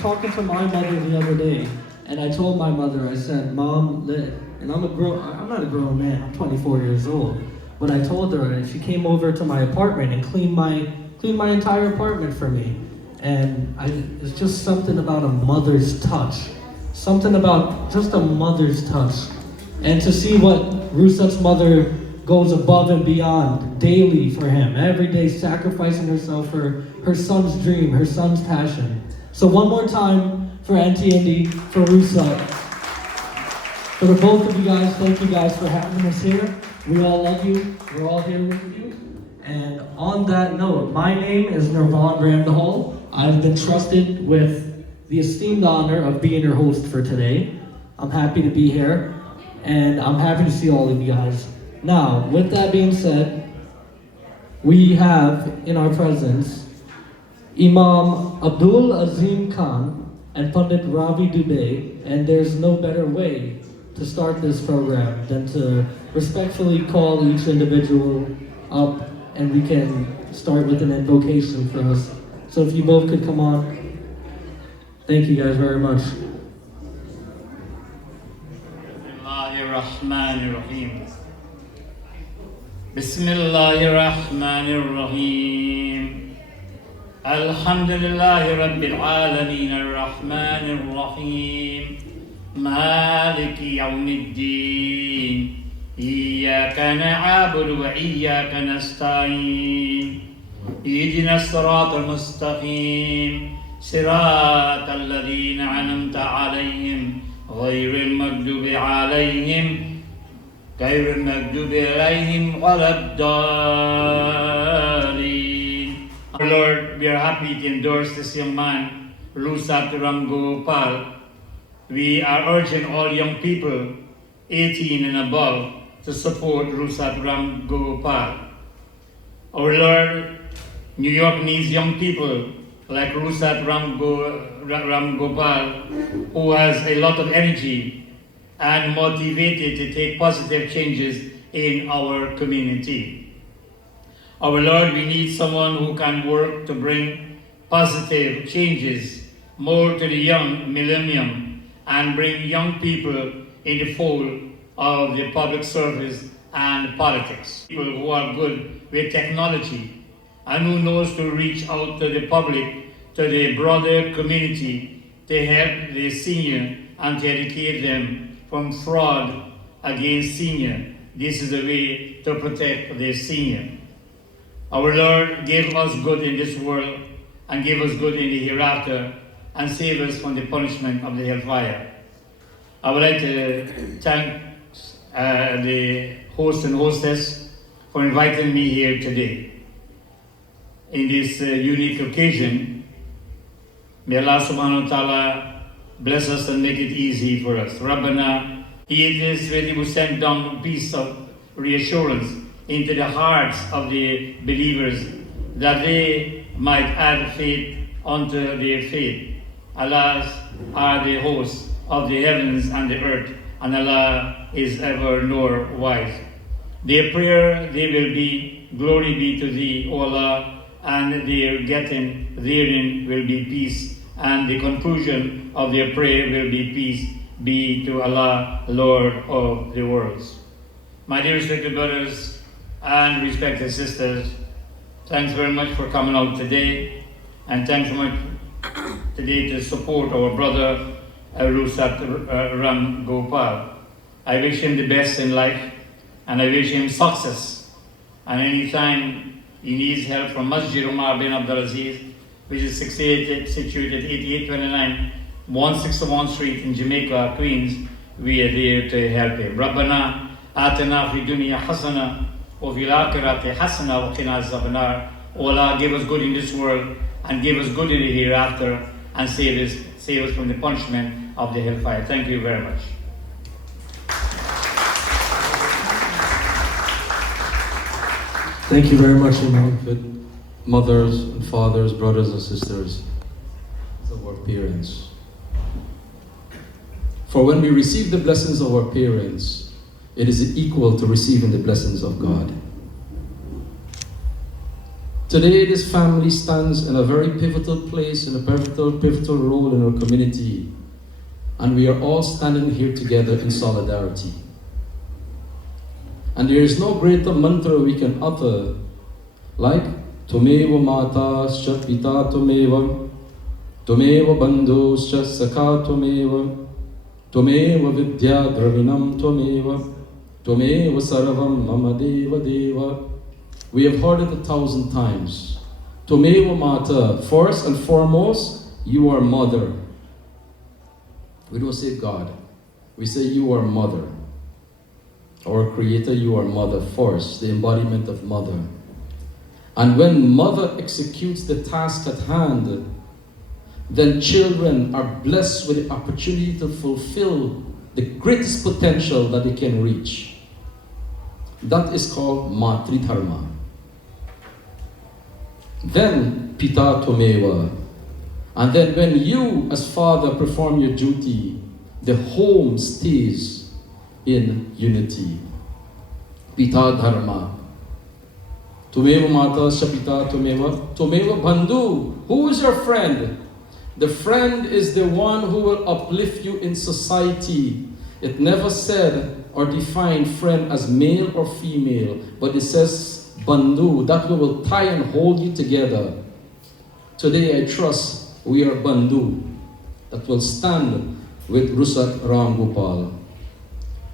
talking to my mother the other day, and I told my mother, I said, Mom, and I'm not a grown man, I'm 24 years old, but I told her, and she came over to my apartment and cleaned my entire apartment for me. And it's just something about a mother's touch. Something about just a mother's touch. And to see what Rusat's mother goes above and beyond daily for him, every day sacrificing herself for her son's dream, her son's passion. So one more time for Auntie Indy, for Rusat. For the both of you guys, thank you guys for having us here. We all love you. We're all here with you. And on that note, my name is Rusat Ramgopal. I've been trusted with the esteemed honor of being your host for today. I'm happy to be here, and I'm happy to see all of you guys. Now, with that being said, we have in our presence Imam Abdul Azim Khan and Pandit Ravi Dubey, and there's no better way to start this program than to respectfully call each individual up, and we can start with an invocation for us. So if you both could come on. Thank you guys very much. Bismillahirrahmanirrahim. Bismillahirrahmanirrahim. Alhamdulillahi Rabbil Alameen Ar-Rahmanir-Rahim. Maliki Yawmiddin. Iyyaka na'budu wa iyyaka nasta'in. اهدنا الصراط المستقيم صراط الذين أنعمت عليهم غير المغضوب عليهم ولا الضالين. Our Lord, we are happy to endorse this young man, Rusat Ramgopal. We are urging all young people 18 and above to support Rusat Ramgopal. Our Lord, New York needs young people like Rusat Ramgopal, who has a lot of energy and motivated to take positive changes in our community. Our Lord, we need someone who can work to bring positive changes more to the young millennium and bring young people in the fold of the public service and politics. People who are good with technology and who knows to reach out to the public, to the broader community, to help the senior and to educate them from fraud against senior. This is the way to protect the senior. Our Lord gave us good in this world and gave us good in the hereafter and save us from the punishment of the hellfire. I would like to thank the host and hostess for inviting me here today. In this unique occasion, may Allah subhanahu wa ta'ala bless us and make it easy for us. Rabbana, He it is when He will send down a piece of reassurance into the hearts of the believers that they might add faith unto their faith. Allah are the hosts of the heavens and the earth, and Allah is ever nor wise. Their prayer, they will be, glory be to Thee, O Allah, and their getting therein will be peace, and the conclusion of their prayer will be peace be to Allah, Lord of the worlds. My dear respected brothers and respected sisters, thanks very much for coming out today, and thanks so much today to support our brother Rusat Ramgopal. I wish him the best in life, and I wish him success, and anytime he needs help from Masjid Umar bin Abdulaziz, which is situated 8829 161 Street in Jamaica, Queens. We are there to help him. Rabbana atina fi dunya hasana wa fil akhirati hasana wa qina azaban nar. O Allah, give us good in this world and give us good in the hereafter, and save us from the punishment of the hellfire. Thank you very much. Thank you very much, Imam. Mothers and fathers, brothers and sisters, of our parents. For when we receive the blessings of our parents, it is equal to receiving the blessings of God. Today, this family stands in a very pivotal place, in a pivotal role in our community. And we are all standing here together in solidarity. And there is no greater mantra we can utter like Tumeva Matascha Pita Tumeva, Tumeva Bandhuscha Sakha Tumeva, Tumeva Vidya Dravinam Tumeva, Tumeva Sarvam Mama Deva Deva. We have heard it 1,000 times. Tumeva Mata, first and foremost, you are mother. We don't say God, we say you are mother. Our Creator, you are mother first, the embodiment of mother. And when mother executes the task at hand, then children are blessed with the opportunity to fulfill the greatest potential that they can reach. That is called Matridharma. Then Pita Tumeva. And then when you as father perform your duty, the home stays in unity. Pita Dharma. Tumeva Mata Shapita Tumeva. Tumeva Bandhu. Who is your friend? The friend is the one who will uplift you in society. It never said or defined friend as male or female, but it says Bandhu, that will tie and hold you together. Today I trust we are Bandhu that will stand with Rusat Ramgopal.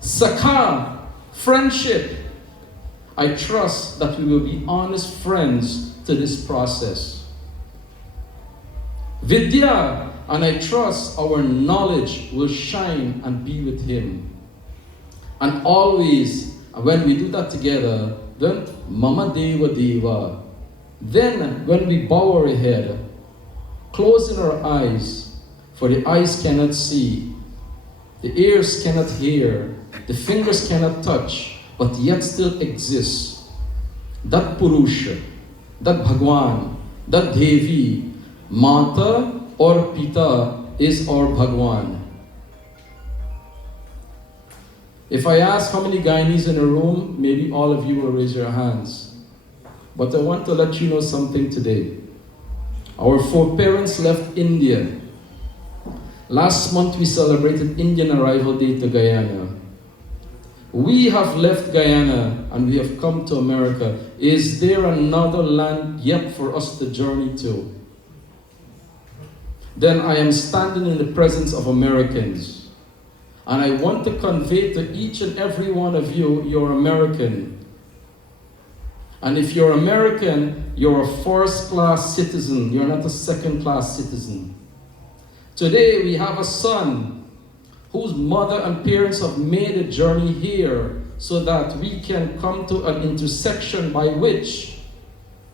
Sakha, friendship. I trust that we will be honest friends to this process. Vidya, and I trust our knowledge will shine and be with him. And always, when we do that together, then Mama Deva Deva. Then when we bow our head, closing our eyes, for the eyes cannot see, the ears cannot hear, the fingers cannot touch, but yet still exists. That Purusha, that Bhagwan, that Devi, Mata or Pita is our Bhagwan. If I ask how many Guyanese in a room, maybe all of you will raise your hands. But I want to let you know something today. Our foreparents left India. Last month we celebrated Indian Arrival Day to Guyana. We have left Guyana and we have come to America. Is there another land yet for us to journey to? Then I am standing in the presence of Americans. And I want to convey to each and every one of you, you're American. And if you're American, you're a first-class citizen. You're not a second-class citizen. Today we have a son whose mother and parents have made a journey here so that we can come to an intersection by which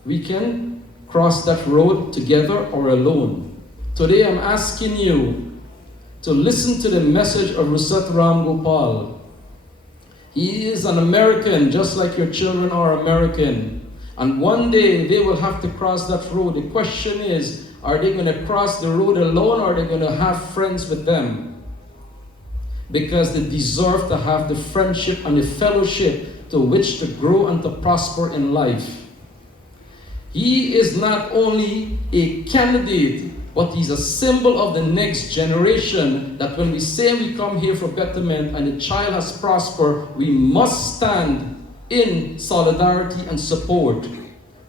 we can cross that road together or alone. Today I'm asking you to listen to the message of Rusat Ramgopal. He is an American, just like your children are American. And one day they will have to cross that road. The question is, are they going to cross the road alone or are they going to have friends with them? Because they deserve to have the friendship and the fellowship to which to grow and to prosper in life. He is not only a candidate, but he's a symbol of the next generation, that when we say we come here for betterment and the child has prospered, we must stand in solidarity and support,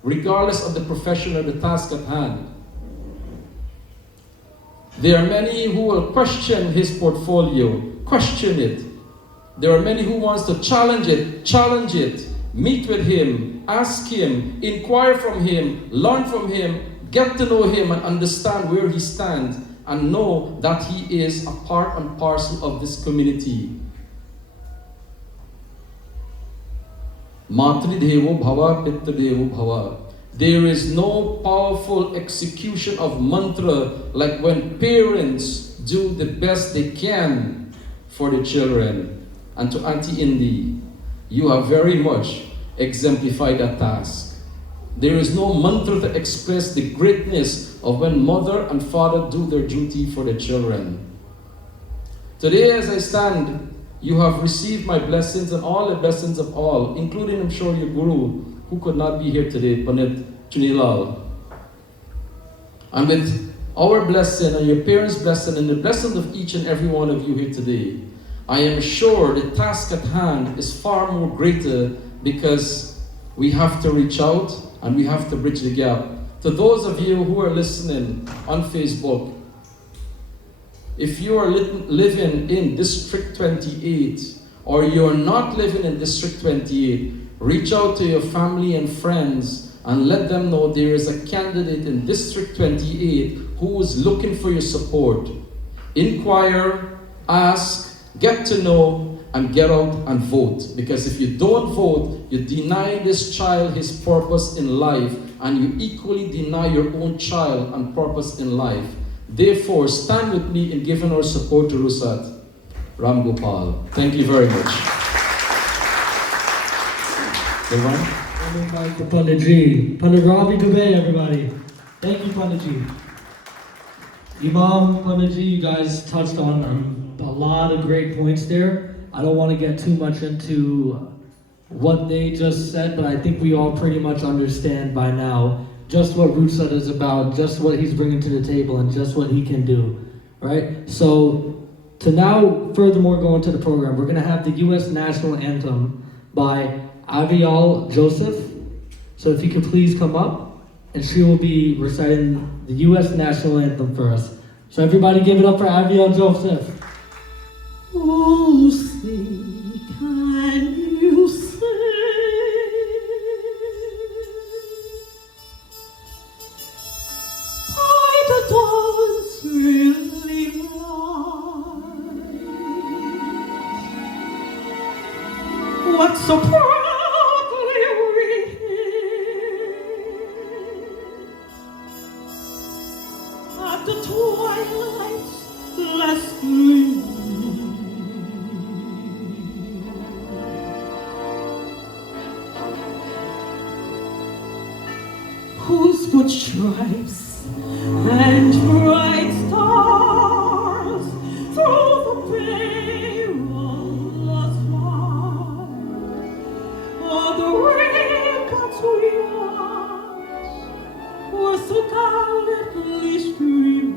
regardless of the profession or the task at hand. There are many who will question his portfolio, question it. There are many who wants to challenge it, meet with him, ask him, inquire from him, learn from him, get to know him and understand where he stands and know that he is a part and parcel of this community. Matridevo Bhava, Pitradevo Bhava. There is no powerful execution of mantra like when parents do the best they can for the children. And to Auntie Indy, you have very much exemplified that task. There is no mantra to express the greatness of when mother and father do their duty for the children. Today as I stand, you have received my blessings and all the blessings of all, including I'm sure your guru, who could not be here today, Panit Trinilal. And with our blessing and your parents' blessing and the blessing of each and every one of you here today, I am sure the task at hand is far more greater because we have to reach out and we have to bridge the gap. To those of you who are listening on Facebook, if you are living in District 28 or you're not living in District 28, reach out to your family and friends and let them know there is a candidate in District 28 who is looking for your support. Inquire, ask, get to know, and get out and vote. Because if you don't vote, you deny this child his purpose in life, and you equally deny your own child and purpose in life. Therefore, stand with me in giving our support to Rusat Ramgopal. Thank you very much. Invite the Pandit Pandit Ravi Dubey, everybody. Thank you, Pandit. Imam, Pandit, you guys touched on a lot of great points there. I don't want to get too much into what they just said, but I think we all pretty much understand by now just what Rusat is about, just what he's bringing to the table, and just what he can do, right? So, to now furthermore go into the program, we're going to have the U.S. National Anthem by Avial Joseph. So if you could please come up, and she will be reciting the U.S. National Anthem for us. So everybody give it up for Avial Joseph. Oh, say, can you say by the dawn's early light what so proudly we hailed at the twilight's last gleam? Whose good stripes and bright stars through the perilous fight, all the ramparts we watched were so gallantly streaming.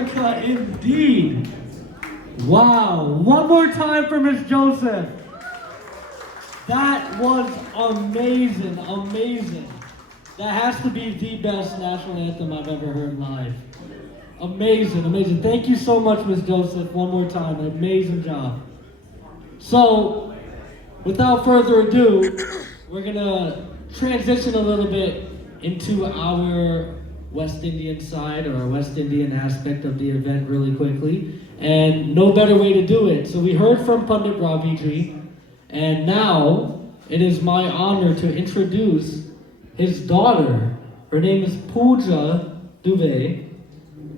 America indeed. Wow. One more time for Miss Joseph. That was amazing, amazing. That has to be the best national anthem I've ever heard live. Amazing, amazing. Thank you so much, Miss Joseph, one more time. Amazing job. So, without further ado, we're gonna transition a little bit into our West Indian side or our West Indian aspect of the event really quickly. And no better way to do it. So we heard from Pandit Raviji, and now it is my honor to introduce his daughter. Her name is Pooja Dubey,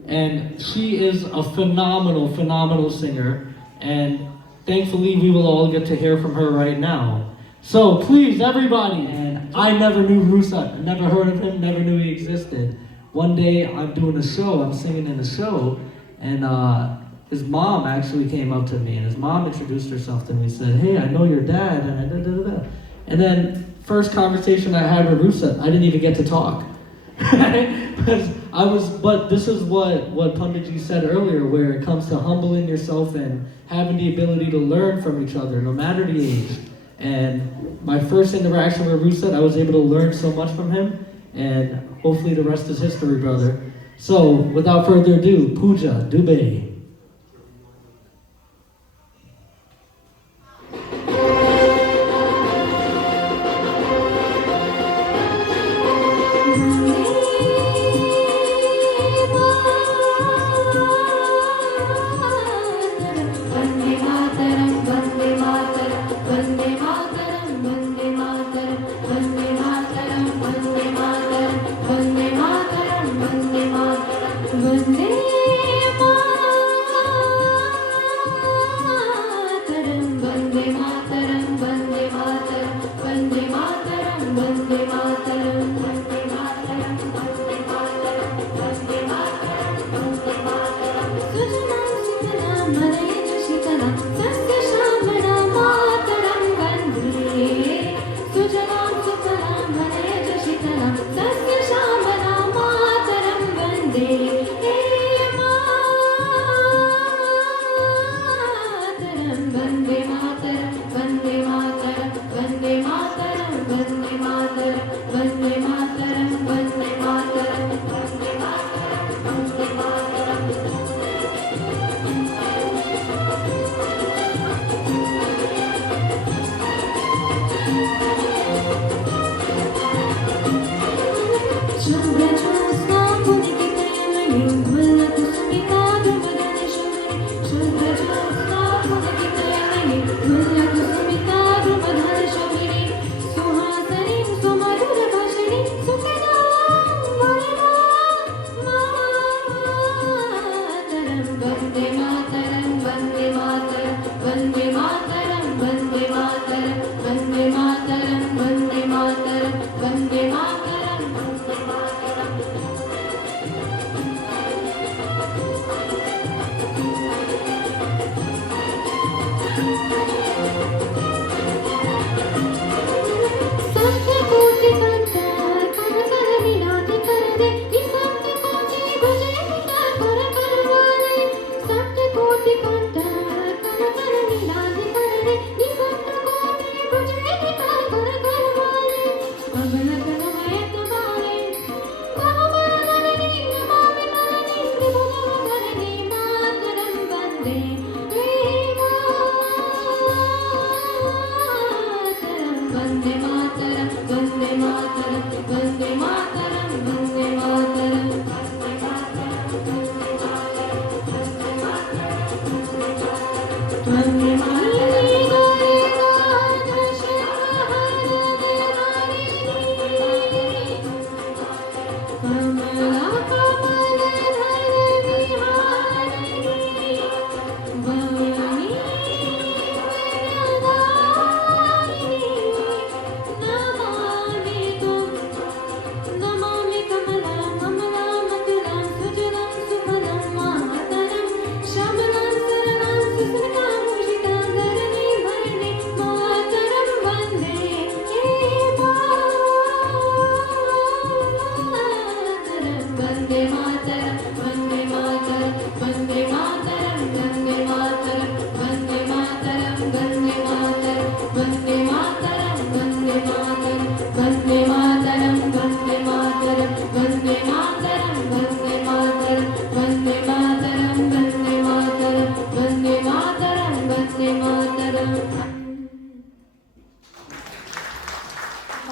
and she is a phenomenal, phenomenal singer. And thankfully, we will all get to hear from her right now. So please, everybody, and I never knew Rusat, I never heard of him, never knew he existed. One day, I'm doing a show, I'm singing in a show, and his mom actually came up to me, and his mom introduced herself to me and said, hey, I know your dad, and da-da-da-da. And then, first conversation I had with Rusat, I didn't even get to talk. But this is what Panditji said earlier, where it comes to humbling yourself and having the ability to learn from each other, no matter the age. And my first interaction with Rusat, I was able to learn so much from him, and hopefully the rest is history, brother. So, without further ado, Pooja Dubey.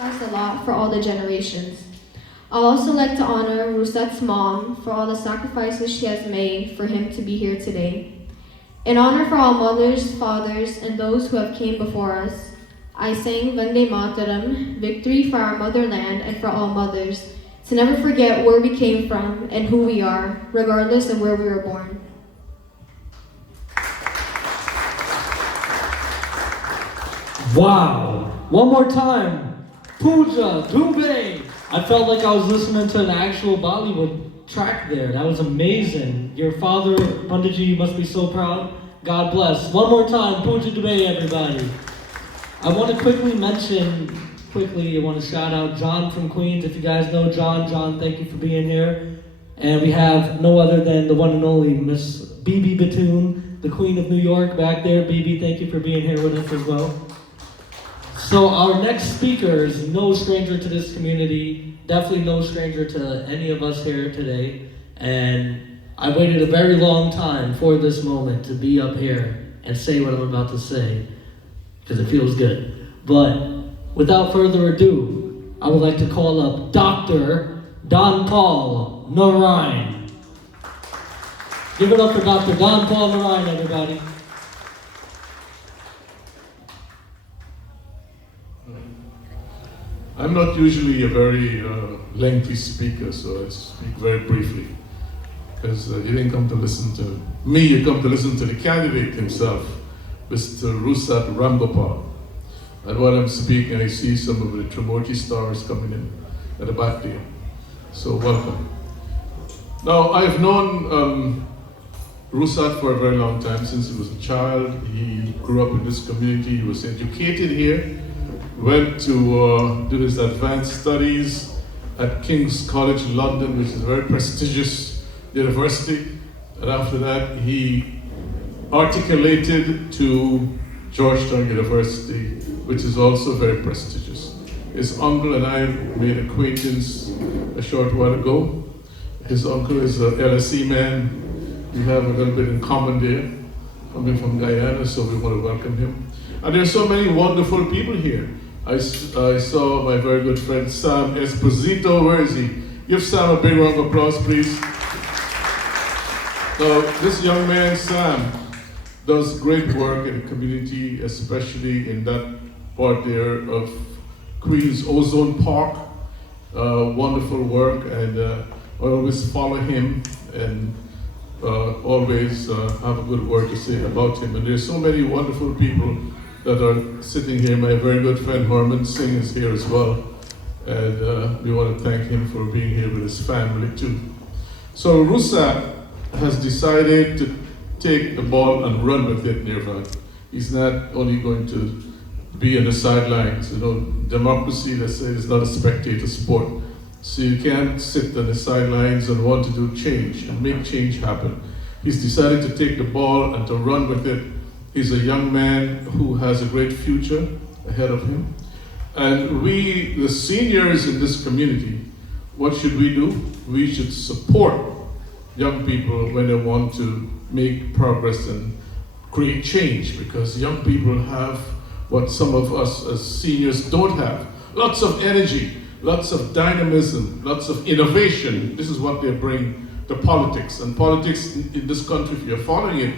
Sacrificed a lot for all the generations. I'd also like to honor Rusat's mom for all the sacrifices she has made for him to be here today. In honor for all mothers, fathers, and those who have came before us, I sang Vande Mataram, victory for our motherland and for all mothers, to never forget where we came from and who we are, regardless of where we were born. Wow! One more time. Pooja Dubey. I felt like I was listening to an actual Bollywood track there. That was amazing. Your father, Panditji, you must be so proud. God bless. One more time, Pooja Dubey, everybody. I want to I want to shout out John from Queens. If you guys know John, thank you for being here. And we have no other than the one and only Miss BB Batoon, the Queen of New York back there. BB, thank you for being here with us as well. So our next speaker is no stranger to this community, definitely no stranger to any of us here today. And I waited a very long time for this moment to be up here and say what I'm about to say, because it feels good. But without further ado, I would like to call up Dr. Don Paul Narayan. Give it up for Dr. Don Paul Narayan, everybody. I'm not usually a very lengthy speaker, so I speak very briefly. Because you didn't come to listen to me, you come to listen to the candidate himself, Mr. Rusat Ramgopal. And while I'm speaking, I see some of the Trimurti stars coming in at the back there. So welcome. Now, I've known Rusat for a very long time, since he was a child. He grew up in this community, he was educated here, went to do his advanced studies at King's College London, which is a very prestigious university. And after that, he articulated to Georgetown University, which is also very prestigious. His uncle and I made acquaintance a short while ago. His uncle is a LSE man. We have a little bit in common there, coming from Guyana, so we want to welcome him. And there are so many wonderful people here. I saw my very good friend Sam Esposito. Where is he? Give Sam a big round of applause, please. Now, this young man, Sam, does great work in the community, especially in that part there of Queens Ozone Park. Wonderful work, and I always follow him and always have a good word to say about him. And there's so many wonderful people that are sitting here. My very good friend Harman Singh is here as well. And we want to thank him for being here with his family too. So Rusat has decided to take the ball and run with it, Nirvan. He's not only going to be on the sidelines. You know, democracy, let's say, is not a spectator sport. So you can't sit on the sidelines and want to do change and make change happen. He's decided to take the ball and to run with it. He's a young man who has a great future ahead of him. And we, the seniors in this community, what should we do? We should support young people when they want to make progress and create change, because young people have what some of us as seniors don't have. Lots of energy, lots of dynamism, lots of innovation. This is what they bring to politics. And politics in this country, if you're following it,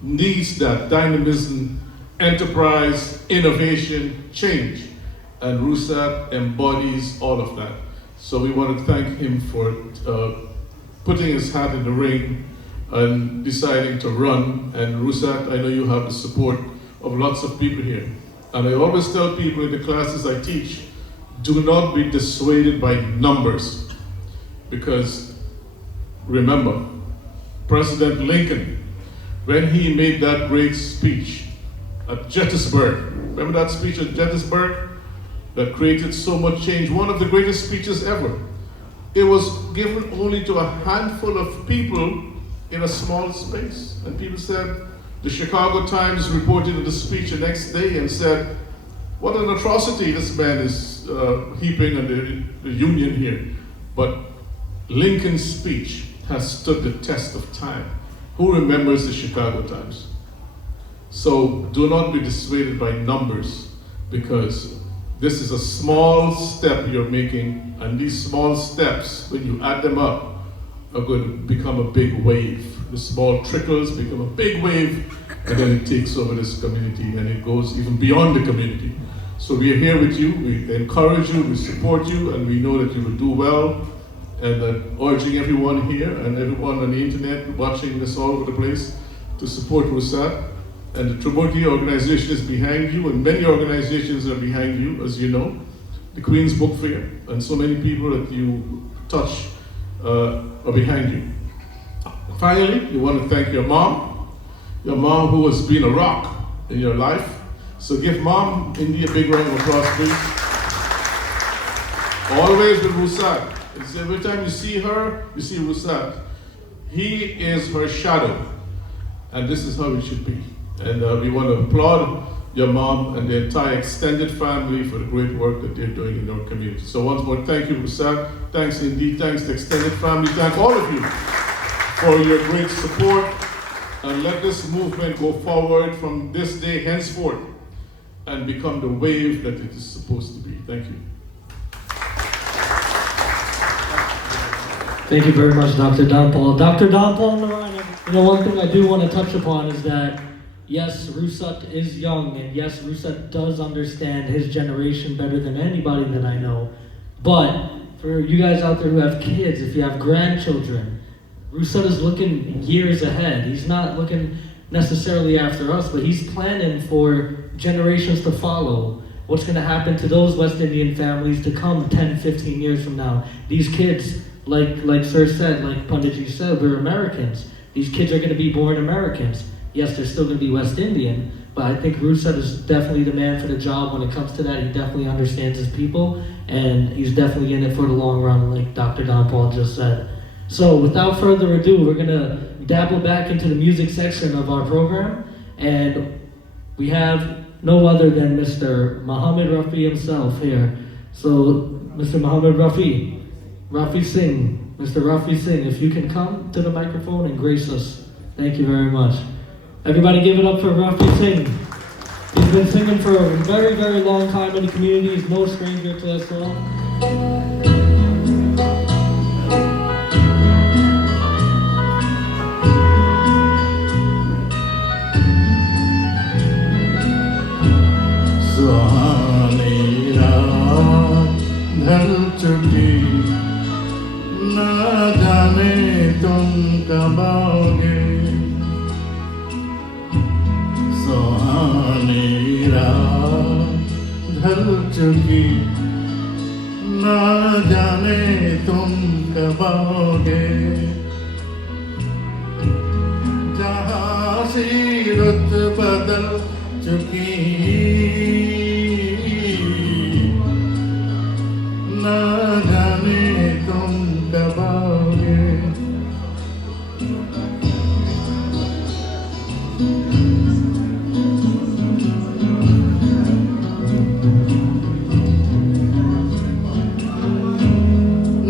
needs that dynamism, enterprise, innovation, change. And Rusat embodies all of that. So we want to thank him for putting his hat in the ring and deciding to run. And Rusat, I know you have the support of lots of people here. And I always tell people in the classes I teach, do not be dissuaded by numbers. Because remember, President Lincoln, when he made that great speech at Gettysburg, remember that speech at Gettysburg that created so much change, one of the greatest speeches ever. It was given only to a handful of people in a small space. And people said, the Chicago Times reported the speech the next day and said, what an atrocity this man is heaping on the Union here. But Lincoln's speech has stood the test of time. Who remembers the Chicago Times? So do not be dissuaded by numbers, because this is a small step you're making, and these small steps, when you add them up, are going to become a big wave. The small trickles become a big wave, and then it takes over this community, and it goes even beyond the community. So we are here with you, we encourage you, we support you, and we know that you will do well. And urging everyone here and everyone on the internet watching this all over the place to support Rusat. And the Triboti organization is behind you, and many organizations are behind you, as you know. The Queen's Book Fair, and so many people that you touch are behind you. Finally, we want to thank your mom who has been a rock in your life. So give Mom Indy a big round of applause, please. Always with Rusat. Every time you see her, you see Rusat. He is her shadow, and this is how it should be. And we want to applaud your mom and the entire extended family for the great work that they're doing in our community. So once more, thank you, Rusat. Thanks Indy, thanks the extended family, thank all of you for your great support. And let this movement go forward from this day henceforth and become the wave that it is supposed to be. Thank you. Thank you very much, Dr. Don Paul. Dr. Don Paul Narayana, one thing I do want to touch upon is that, yes, Rusat is young, and yes, Rusat does understand his generation better than anybody that I know. But for you guys out there who have kids, if you have grandchildren, Rusat is looking years ahead. He's not looking necessarily after us, but he's planning for generations to follow. What's going to happen to those West Indian families to come 10, 15 years from now? These kids, like Sir said, like Panditji said, we're Americans. These kids are going to be born Americans. Yes, they're still going to be West Indian, but I think Rusat is definitely the man for the job when it comes to that. He definitely understands his people, and he's definitely in it for the long run, like Dr. Don Paul just said. So without further ado, we're going to dabble back into the music section of our program, and we have no other than Mr. Muhammad Rafi himself here. So, Mr. Muhammad Rafi Singh, Mr. Rafi Singh, if you can come to the microphone and grace us. Thank you very much. Everybody give it up for Rafi Singh. He's been singing for a very, very long time in the community. He's no stranger to that song. सुहानी रात ढल चुकी न जाने तुम कब आओगे सुहानी रात ढल चुकी न जाने तुम कब आओगे जहाँ सी रुत बदल चुकी न जाने तुम कब आओगे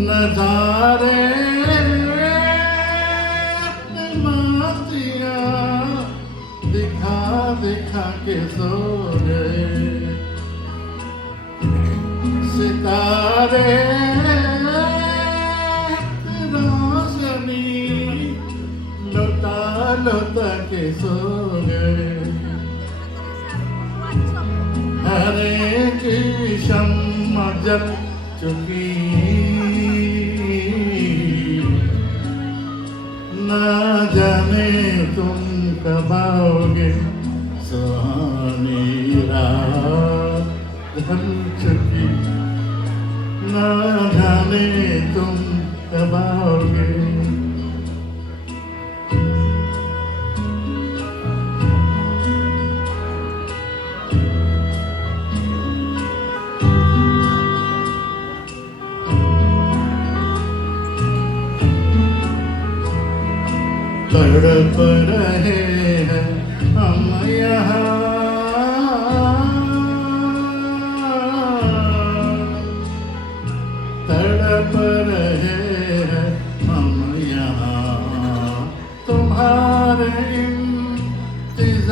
नजारे मस्तियाँ दिखा दिखा के सो गए सितारे रोशनी लौटा लौटा के सो गए हर एक शम्मा जल चुकी न जाने तुम कब आओगे सुहानी रात ढल चुकी न जाने तुम कब आओगे तड़प रहे हैं हम यहाँ तड़प रहे हैं हम यहाँ तुम्हारे इंतजार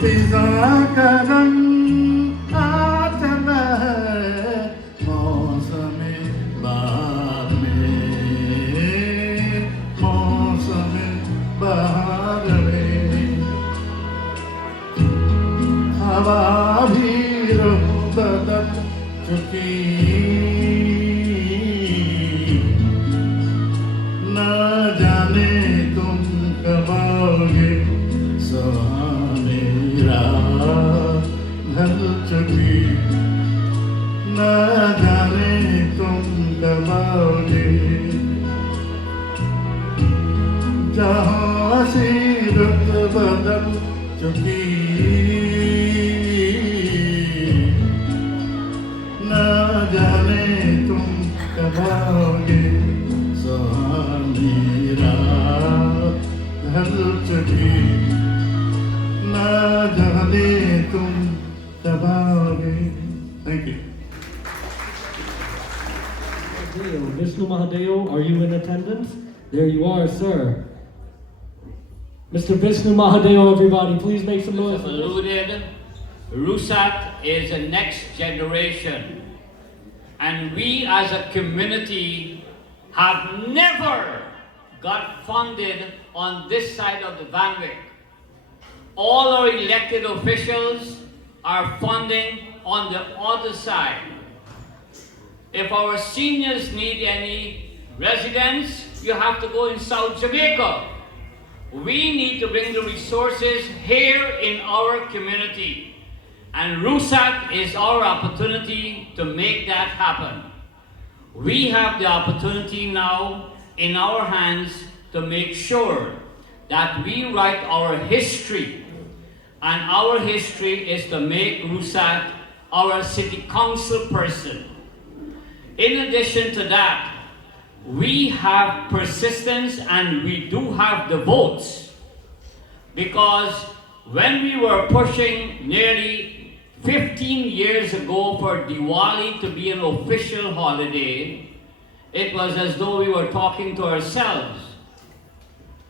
फिजा का रंग आचल है मौसम बहार में मौसम बहार में हवा भी रुख बदल चुकी न जाने तुम कब आओगे सुहाने रात ढल चुकी न जाने तुम कब आओगे जहाँ से रुत बदल चुकी न जाने तुम कब आओगे सुहानी रात ढल चुकी न जाने तुम कब आओगे। Thank you. Vishnu Mahadeo, are you in attendance? There you are, sir. Mr. Vishnu Mahadeo, everybody, please make some noise. Alluded, Rusat is the next generation, and we as a community have never got funded on this side of the Van Wyck. All our elected officials are funding on the other side. If our seniors need any residence, you have to go in South Jamaica. We need to bring the resources here in our community. And Rusat is our opportunity to make that happen. We have the opportunity now in our hands to make sure that we write our history. And our history is to make Rusat our city council person. In addition to that, we have persistence and we do have the votes. Because when we were pushing nearly 15 years ago for Diwali to be an official holiday, it was as though we were talking to ourselves.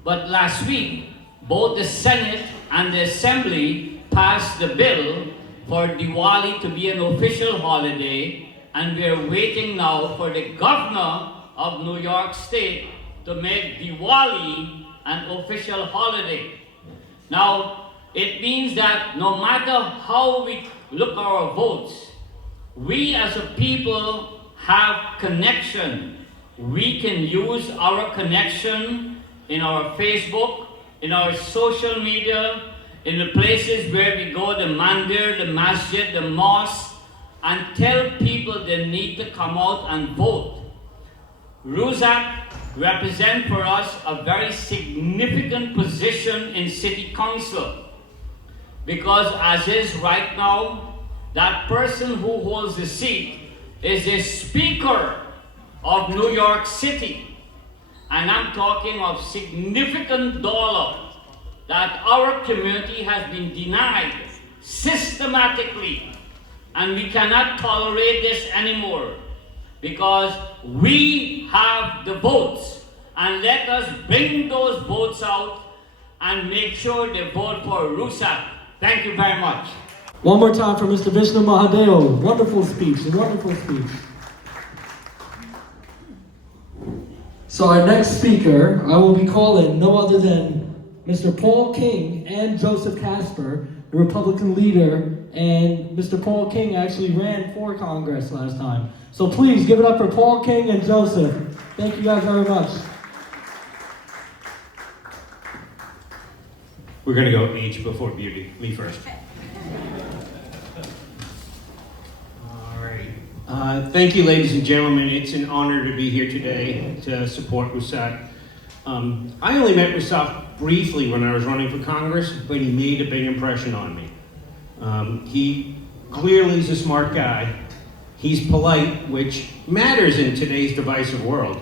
But last week, both the Senate and the Assembly passed the bill for Diwali to be an official holiday, and we are waiting now for the governor of New York State to make Diwali an official holiday. Now, it means that no matter how we look our votes, we as a people have connection. We can use our connection in our Facebook, in our social media, in the places where we go, the mandir, the masjid, the mosque, and tell people they need to come out and vote. Rusat represents for us a very significant position in City Council, because as is right now, that person who holds the seat is the Speaker of New York City. And I'm talking of significant dollar that our community has been denied systematically. And we cannot tolerate this anymore, because we have the votes. And let us bring those votes out and make sure they vote for Rusat. Thank you very much. One more time for Mr. Vishnu Mahadeo. Wonderful speech, wonderful speech. So our next speaker, I will be calling no other than Mr. Paul King and Joseph Casper, the Republican leader, and Mr. Paul King actually ran for Congress last time. So please give it up for Paul King and Joseph. Thank you guys very much. We're going to go age before beauty. Me first. All right. Thank you, ladies and gentlemen. It's an honor to be here today to support Rusat. I only met Rusat briefly when I was running for Congress, but he made a big impression on me. He clearly is a smart guy. He's polite, which matters in today's divisive world,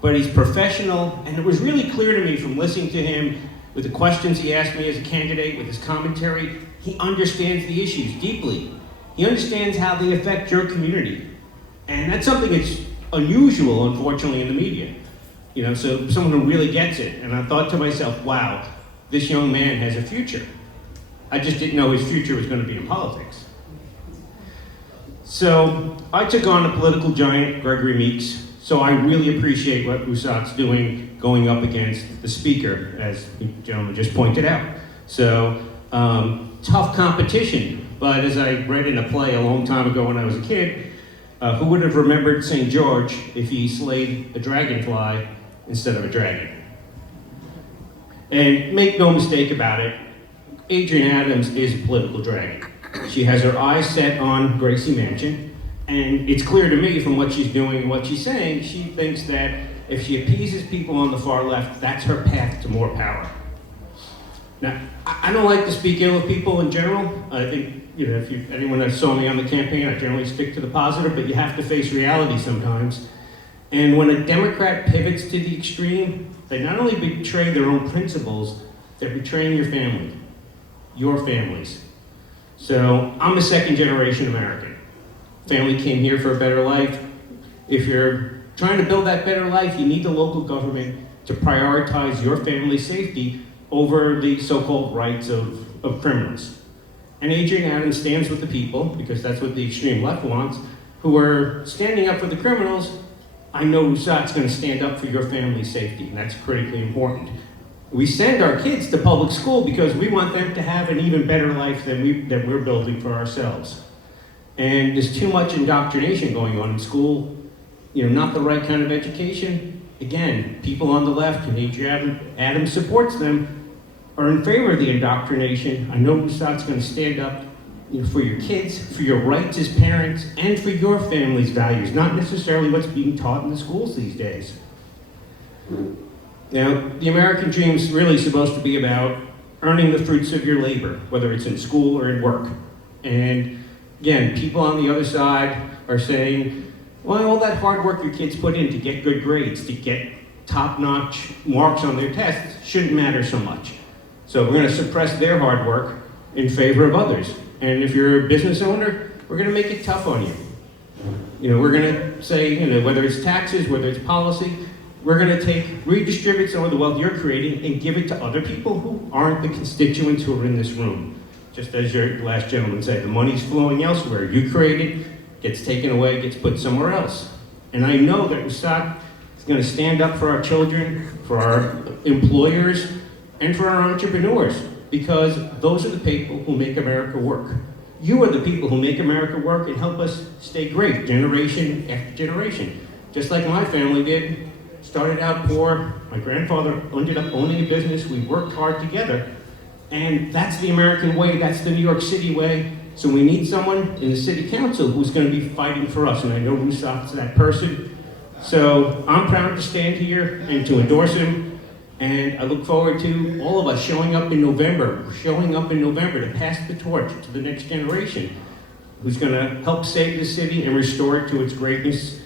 but he's professional, and it was really clear to me from listening to him with the questions he asked me as a candidate, with his commentary, he understands the issues deeply. He understands how they affect your community. And that's something that's unusual, unfortunately, in the media. You know, so someone who really gets it. And I thought to myself, wow, this young man has a future. I just didn't know his future was going to be in politics. So I took on the political giant, Gregory Meeks, so I really appreciate what Rusat's doing going up against the speaker, as the gentleman just pointed out. So, tough competition, but as I read in a play a long time ago when I was a kid, who would have remembered St. George if he slayed a dragonfly instead of a dragon? And make no mistake about it, Adrienne Adams is a political dragon. She has her eyes set on Gracie Mansion, and it's clear to me from what she's doing and what she's saying, she thinks that if she appeases people on the far left, that's her path to more power. Now, I don't like to speak ill of people in general. I think, if anyone that saw me on the campaign, I generally stick to the positive, but you have to face reality sometimes. And when a Democrat pivots to the extreme, they not only betray their own principles, they're betraying your family, your families. So I'm a second generation American. Family came here for a better life. If you're trying to build that better life, you need the local government to prioritize your family's safety over the so-called rights of criminals. And Adrienne Adams stands with the people, because that's what the extreme left wants, who are standing up for the criminals. I know Rusat's going to stand up for your family's safety, and that's critically important. We send our kids to public school because we want them to have an even better life than we're building for ourselves. And there's too much indoctrination going on in school, not the right kind of education. Again, people on the left, and Adrienne Adams supports them, are in favor of the indoctrination. I know Rusat's going to stand up for your kids, for your rights as parents, and for your family's values, not necessarily what's being taught in the schools these days. Now, the American dream is really supposed to be about earning the fruits of your labor, whether it's in school or in work. And again, people on the other side are saying, well, all that hard work your kids put in to get good grades, to get top-notch marks on their tests, shouldn't matter so much. So we're going to suppress their hard work in favor of others. And if you're a business owner, we're going to make it tough on you. We're going to say, whether it's taxes, whether it's policy, we're going to redistribute some of the wealth you're creating and give it to other people who aren't the constituents who are in this room. Just as your last gentleman said, the money's flowing elsewhere. You create it, gets taken away, gets put somewhere else. And I know that Rusat is going to stand up for our children, for our employers, and for our entrepreneurs, because those are the people who make America work. You are the people who make America work and help us stay great, generation after generation. Just like my family did. Started out poor, my grandfather ended up owning a business, we worked hard together, and that's the American way, that's the New York City way. So we need someone in the city council who's going to be fighting for us, and I know Rusat's that person. So I'm proud to stand here and to endorse him, and I look forward to all of us showing up in November to pass the torch to the next generation, who's going to help save the city and restore it to its greatness.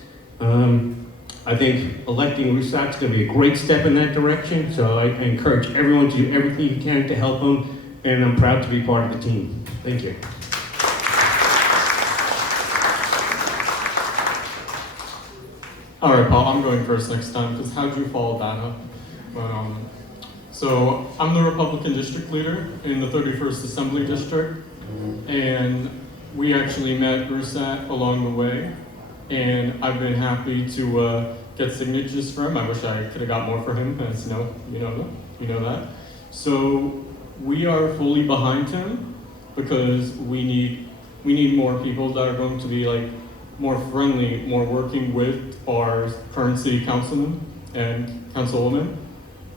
I think electing Rusat's going to be a great step in that direction, so I encourage everyone to do everything you can to help him, and I'm proud to be part of the team. Thank you. All right, Paul, I'm going first next time, because how'd you follow that up? So I'm the Republican district leader in the 31st Assembly District, and we actually met Rusat along the way, and I've been happy to get signatures for him. I wish I could have got more for him, as you know that. So we are fully behind him, because we need more people that are going to be more friendly, more working with our current city councilman and councilwoman.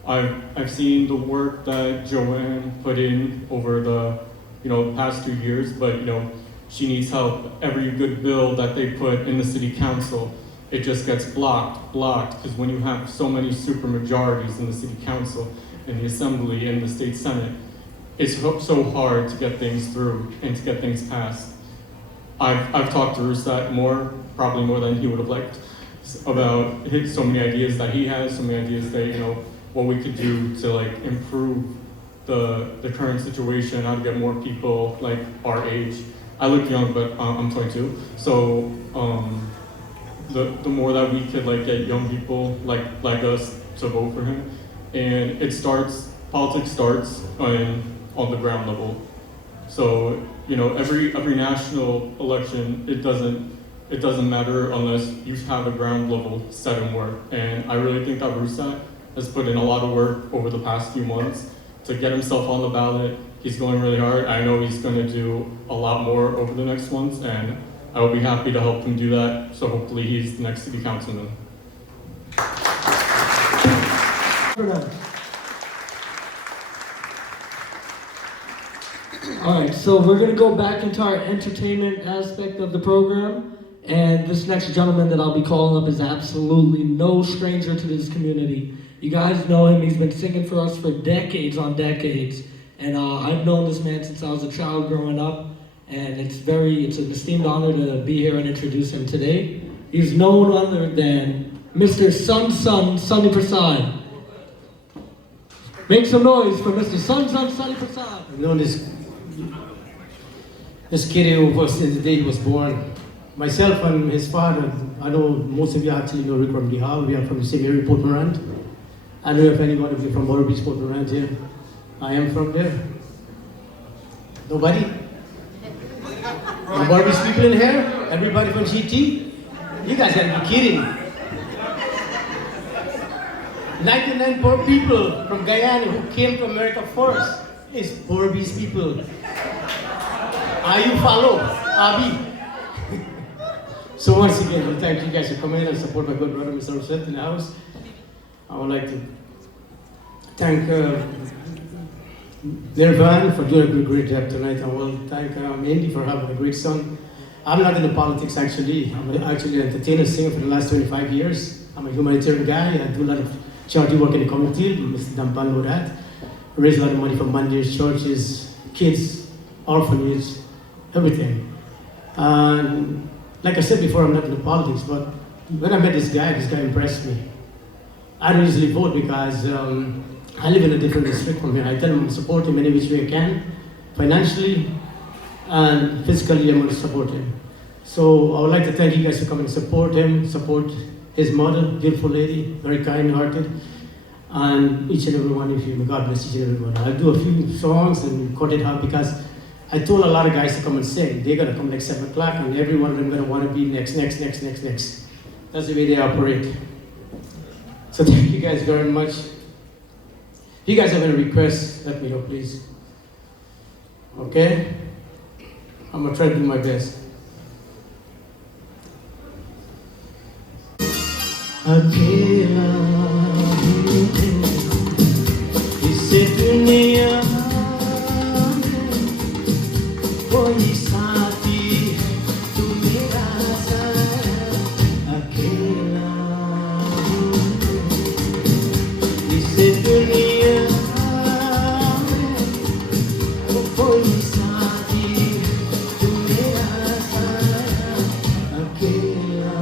I've seen the work that Joanne put in over the past 2 years, but she needs help. Every good bill that they put in the city council, it just gets blocked, because when you have so many super majorities in the city council, in the assembly, and the state senate, it's so hard to get things through and to get things passed. I've talked to Rusat probably more than he would have liked, about so many ideas that he has, so many ideas that what we could do to improve the current situation, how to get more people our age. I look young, but I'm 22. So the more that we could get young people like us to vote for him, and politics starts on the ground level. So, you know, every national election, it doesn't matter unless you have a ground level set in work. And I really think that Rusat has put in a lot of work over the past few months to get himself on the ballot. He's going really hard. I know he's going to do a lot more over the next months, and I will be happy to help him do that. So hopefully he's the next city councilman. All right, so we're gonna go back into our entertainment aspect of the program, and this next gentleman that I'll be calling up is absolutely no stranger to this community. You guys know him, he's been singing for us for decades on decades, and I've known this man since I was a child growing up, and it's an esteemed honor to be here and introduce him today. He's no other than Mr. Sunny Prasad. Make some noise for Mr. Sunny Prasad. I've known this kid who was since the day he was born. Myself and his father, I know most of you actually know Rick Ramgopal. We are from the same area, Port Morant. I don't know if anyone of you from Borough Beach, Port Morant here. I am from there. Nobody? No Borough Beach people in here? Everybody from GT? You guys gotta be kidding. 99 poor people from Guyana who came to America first is Borough Beach people. Are you follow? Abi? So once again, thank you guys for coming in and support my good brother, Mr. Rusat, in the house. I would like to thank Nirvan for doing a great job tonight. I will thank Andy for having a great son. I'm not into politics actually. I'm actually an entertainer, singer for the last 25 years. I'm a humanitarian guy. I do a lot of charity work in the community. Mr. Dampan know that. Raise a lot of money for Mondays, churches, kids, orphanage, everything. And like I said before, I'm not into politics, but when I met this guy impressed me. I don't usually vote because I live in a different district from here. I tell him I'm supporting him any which way I can, financially and physically. I'm going to support him. So I would like to thank you guys for coming and support him, support his mother, beautiful lady, very kind-hearted, and each and every one of you. May God bless each and every one. I'll do a few songs and cut it out because I told a lot of guys to come and sing. They're going to come next 7 o'clock, and every one of them going to want to be next. That's the way they operate. So thank you guys very much. If you guys have any requests, let me know, please. Okay? I'm going to try to do my best. अकेला इस दुनिया में कोई साथी तू मेरा साथ अकेला इस दुनिया में कोई साथी तू मेरा साथ अकेला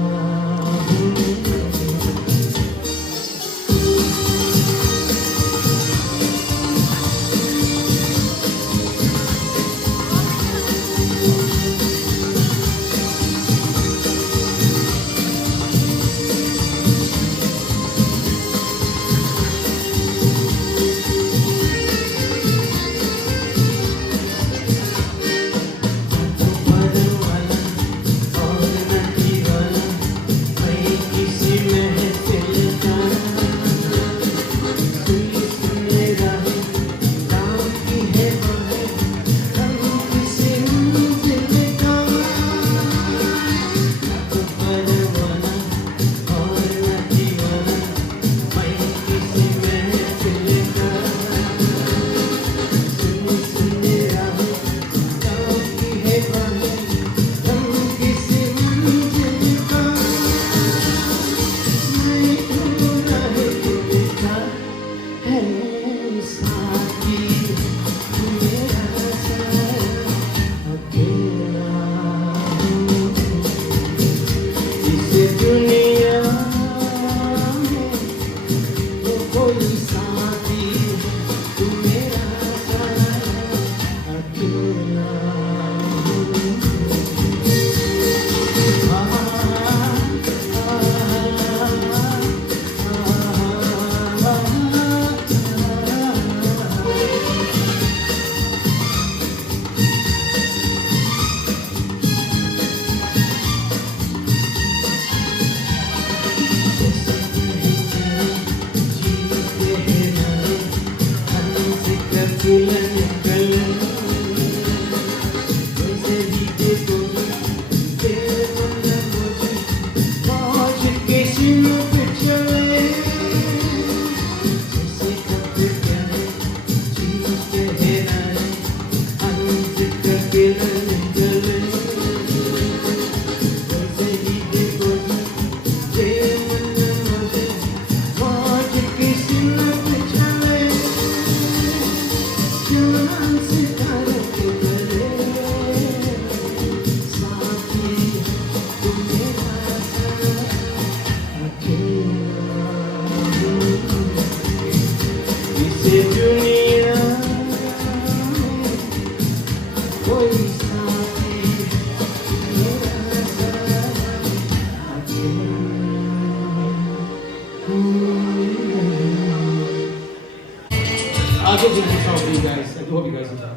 I'll give you this song for you guys. I do hope you guys enjoy.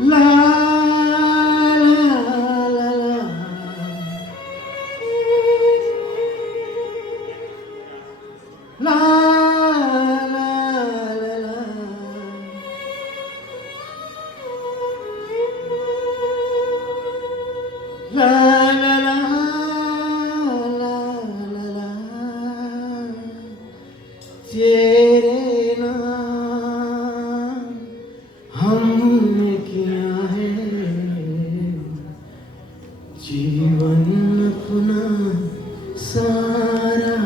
La la la la. La la la la. La la la la la la. तेरे नाम हमने किया है जीवन अपना सारा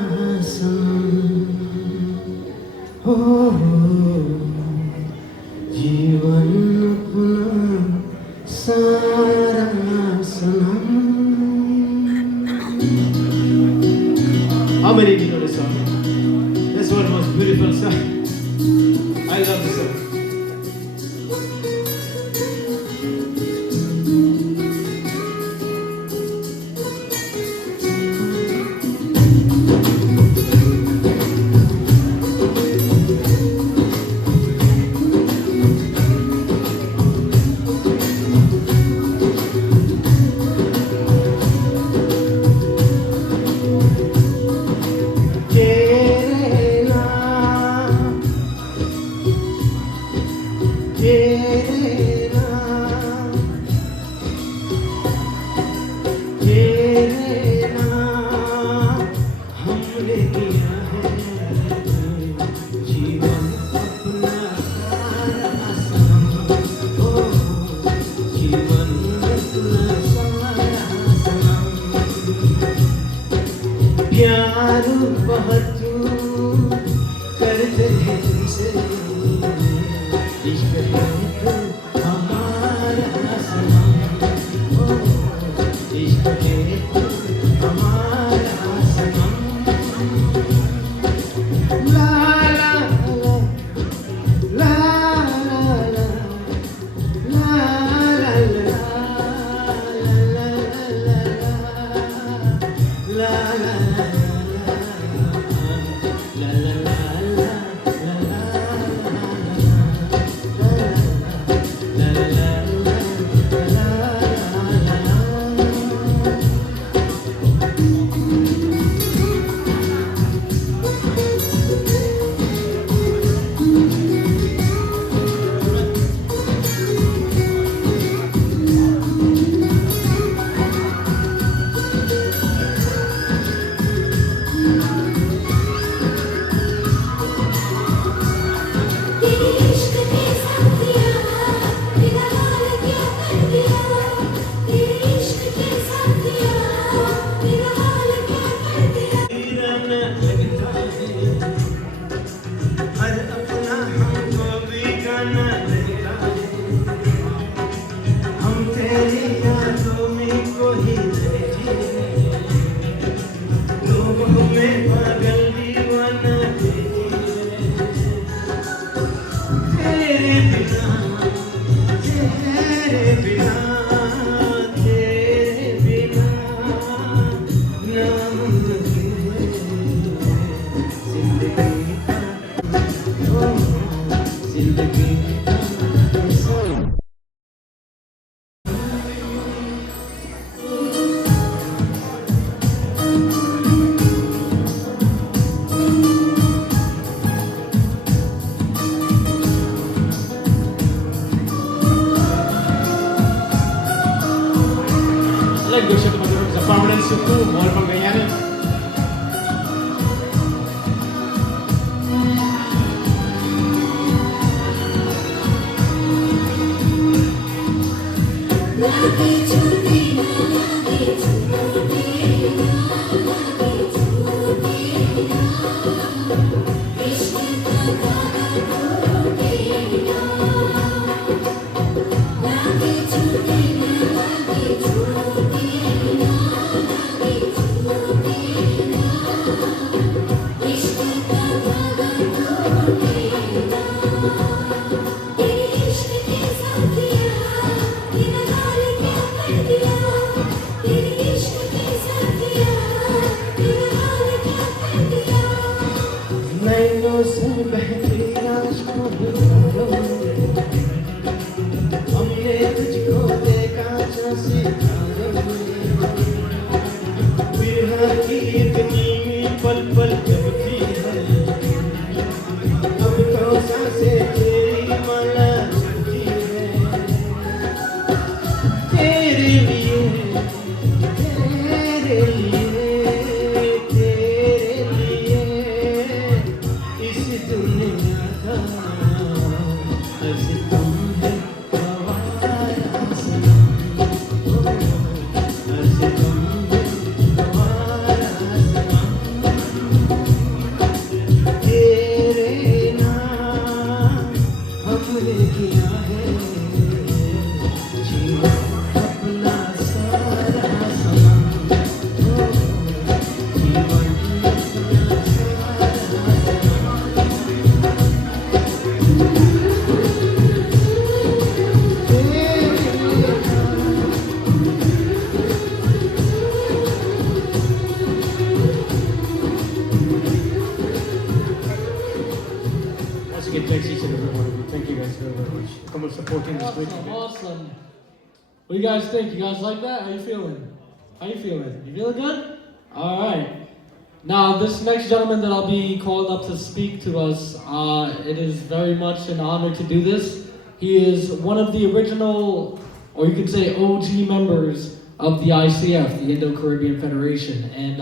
सनम हो जीवन अपना सारा सनम. How many of you know this song? This one was beautiful song. I love this song. तेरे नाम suku, mga panggayanan. नैनों से बहती आंखों हमने तुझको देखा जैसे बिरहा की इतनी पल पल जबती है अब तो सांसें तेरी माला चलती है तेरे लिए तेरे लिए तेरे लिए इस दुनिया का हर सितम है हमारा सनम हर सितम है हमारा सनम तेरे नाम हमने किया है जीवन अपना सारा सनम जीवन अपना सारा Once again, thanks each and every one of you. Thank you guys very, very much. Come on, supporting this great event. Awesome. What do you guys think? You guys like that? How you feeling? How you feeling? You feeling good? All right. Now, this next gentleman that I'll be called up to speak to us, it is very much an honor to do this. He is one of the original, or you could say OG members of the ICF, the Indo-Caribbean Federation. And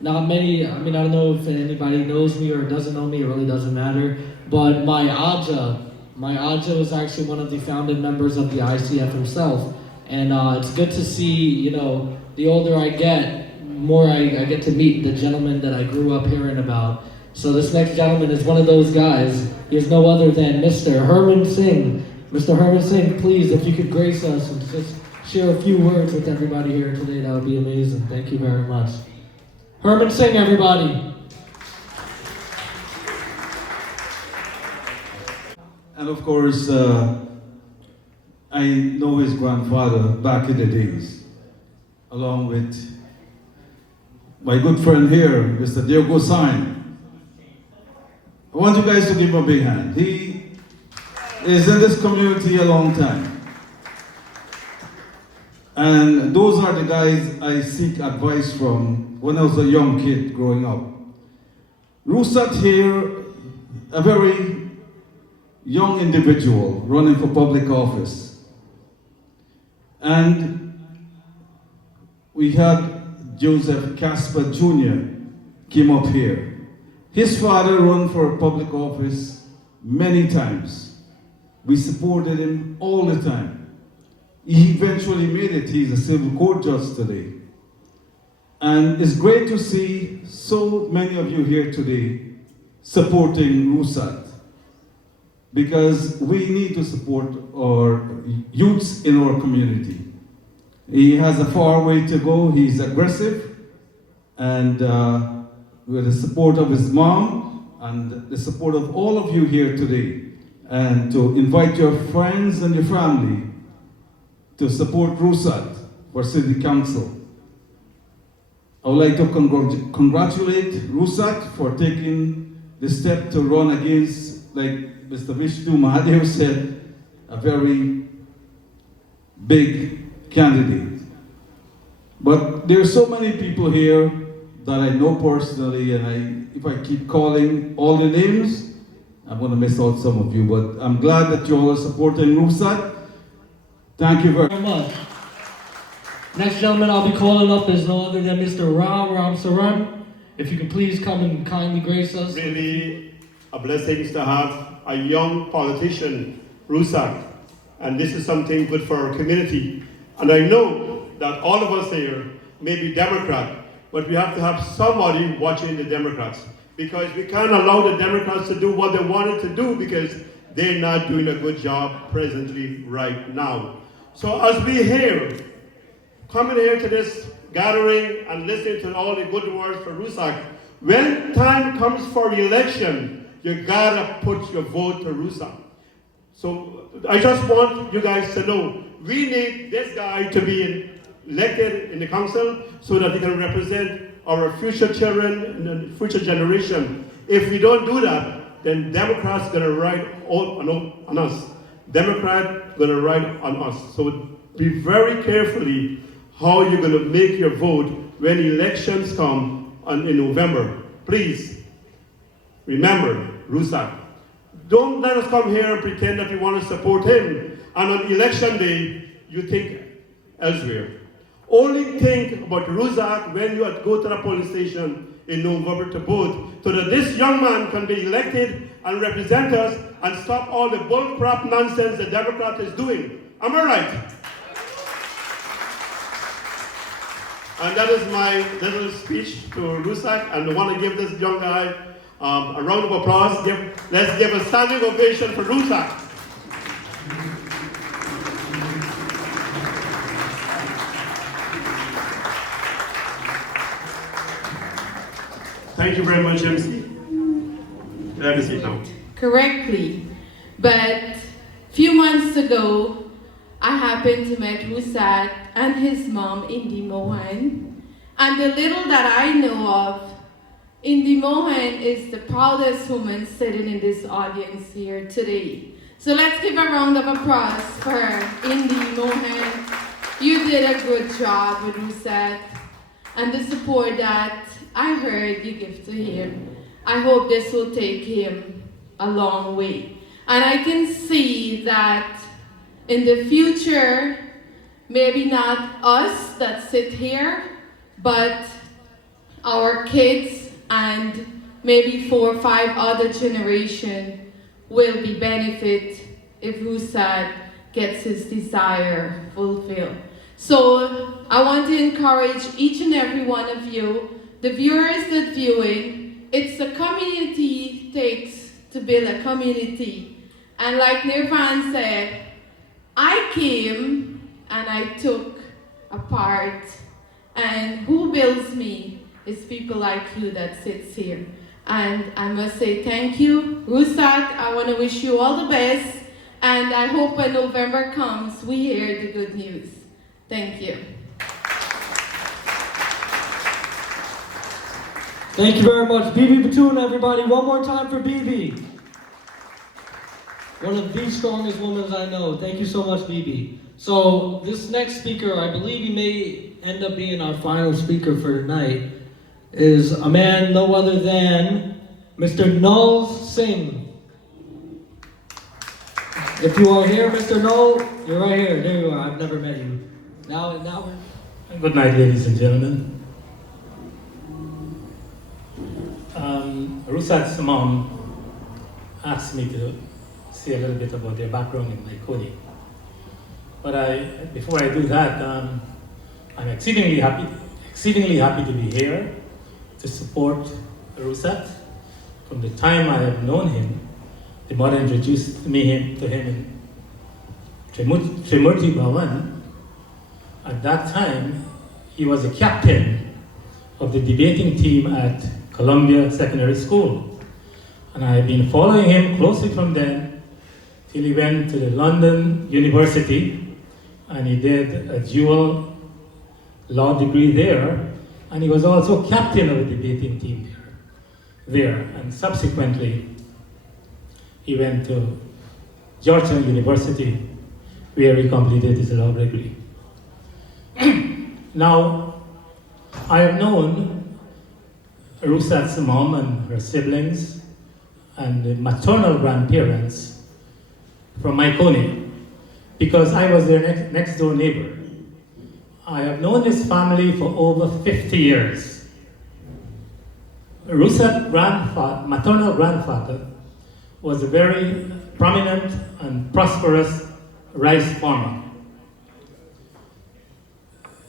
not many, I mean, I don't know if anybody knows me or doesn't know me, it really doesn't matter. But my Aja was actually one of the founding members of the ICF himself. And it's good to see, you know, the older I get, more I get to meet the gentleman that I grew up hearing about. So this next gentleman is one of those guys. He is no other than Mr. Herman Singh. Mr. Herman Singh, please, if you could grace us and just share a few words with everybody here today, that would be amazing. Thank you very much. Herman Singh, everybody. And of course, I know his grandfather back in the days, along with my good friend here, Mr. Diego Sign. I want you guys to give him a big hand. He is in this community a long time. And those are the guys I seek advice from when I was a young kid growing up. Rusat here, a very young individual running for public office. And we had Joseph Casper Jr. came up here. His father ran for public office many times. We supported him all the time. He eventually made it. He's a civil court judge today. And it's great to see so many of you here today supporting Rusat, because we need to support our youths in our community. He has a far way to go. He's aggressive, and with the support of his mom and the support of all of you here today, and to invite your friends and your family to support Rusat for City Council. I would like to congratulate Rusat for taking the step to run against, like Mr. Vishnu Mahadev said, a very big candidate. But there are so many people here that I know personally, and if I keep calling all the names, I'm going to miss out some of you, but I'm glad that you all are supporting Rusat. Thank you very Much. Next gentleman I'll be calling up is no other than Mr. Ram Saran. If you could please come and kindly grace us. Really a blessing to have a young politician, Rusat, and this is something good for our community. And I know that all of us here may be Democrat, but we have to have somebody watching the Democrats, because we can't allow the Democrats to do what they wanted to do because they're not doing a good job presently right now. So as we hear, coming here to this gathering and listening to all the good words for Rusat, when time comes for election, you gotta put your vote to Rusat. So I just want you guys to know, we need this guy to be elected in the council so that he can represent our future children and the future generation. If we don't do that, then Democrats gonna ride on us. Democrats gonna ride on us. So be very carefully how you're gonna make your vote when elections come in November. Please, remember, Rusat. Don't let us come here and pretend that we want to support him, and on election day, you think elsewhere. Only think about Rusat when you go to the polling station in November to vote, so that this young man can be elected and represent us and stop all the bullcrap nonsense the Democrat is doing. Am I right? And that is my little speech to Rusat, and I want to give this young guy a round of applause. Let's give a standing ovation for Rusat. Thank you very much, MC. Let me sit now. Correctly, but few months ago, I happened to meet Rusat and his mom, Indi Mohan, and the little that I know of, Indi Mohan is the proudest woman sitting in this audience here today. So let's give a round of applause for Indi Mohan. You did a good job with Rusat, and the support that I heard you give to him, I hope this will take him a long way. And I can see that in the future, maybe not us that sit here, but our kids and maybe 4 or 5 other generations will be benefit if Rusat gets his desire fulfilled. So I want to encourage each and every one of you, the viewers that viewing, it's a community takes to build a community. And like Nirvan said, I came and I took a part, and who builds me is people like you that sits here. And I must say thank you. Rusat, I want to wish you all the best, and I hope when November comes, we hear the good news. Thank you. Thank you very much. Bibi Batoon, everybody. One more time for Bibi. One of the strongest women I know. Thank you so much, Bibi. So this next speaker, I believe he may end up being our final speaker for tonight, is a man no other than Mr. Null Singh. If you are here, Mr. Null, you're right here. There you are. I've never met you. Now we're... Good night, ladies and gentlemen. Rusat's mom asked me to say a little bit about their background in Maikoni. But before I do that, I'm exceedingly happy to be here to support Rusat. From the time I have known him, the mother introduced me to him in Trimurti Bhavan. At that time, he was the captain of the debating team at Columbia Secondary School. And I've been following him closely from then till he went to the London University and he did a dual law degree there, and he was also captain of the debating team there. And subsequently, he went to Georgetown University where he completed his law degree. Now, I have known Rusat's mom and her siblings and the maternal grandparents from Maikoni because I was their next door neighbor. I have known this family for over 50 years. Rusat's maternal grandfather was a very prominent and prosperous rice farmer.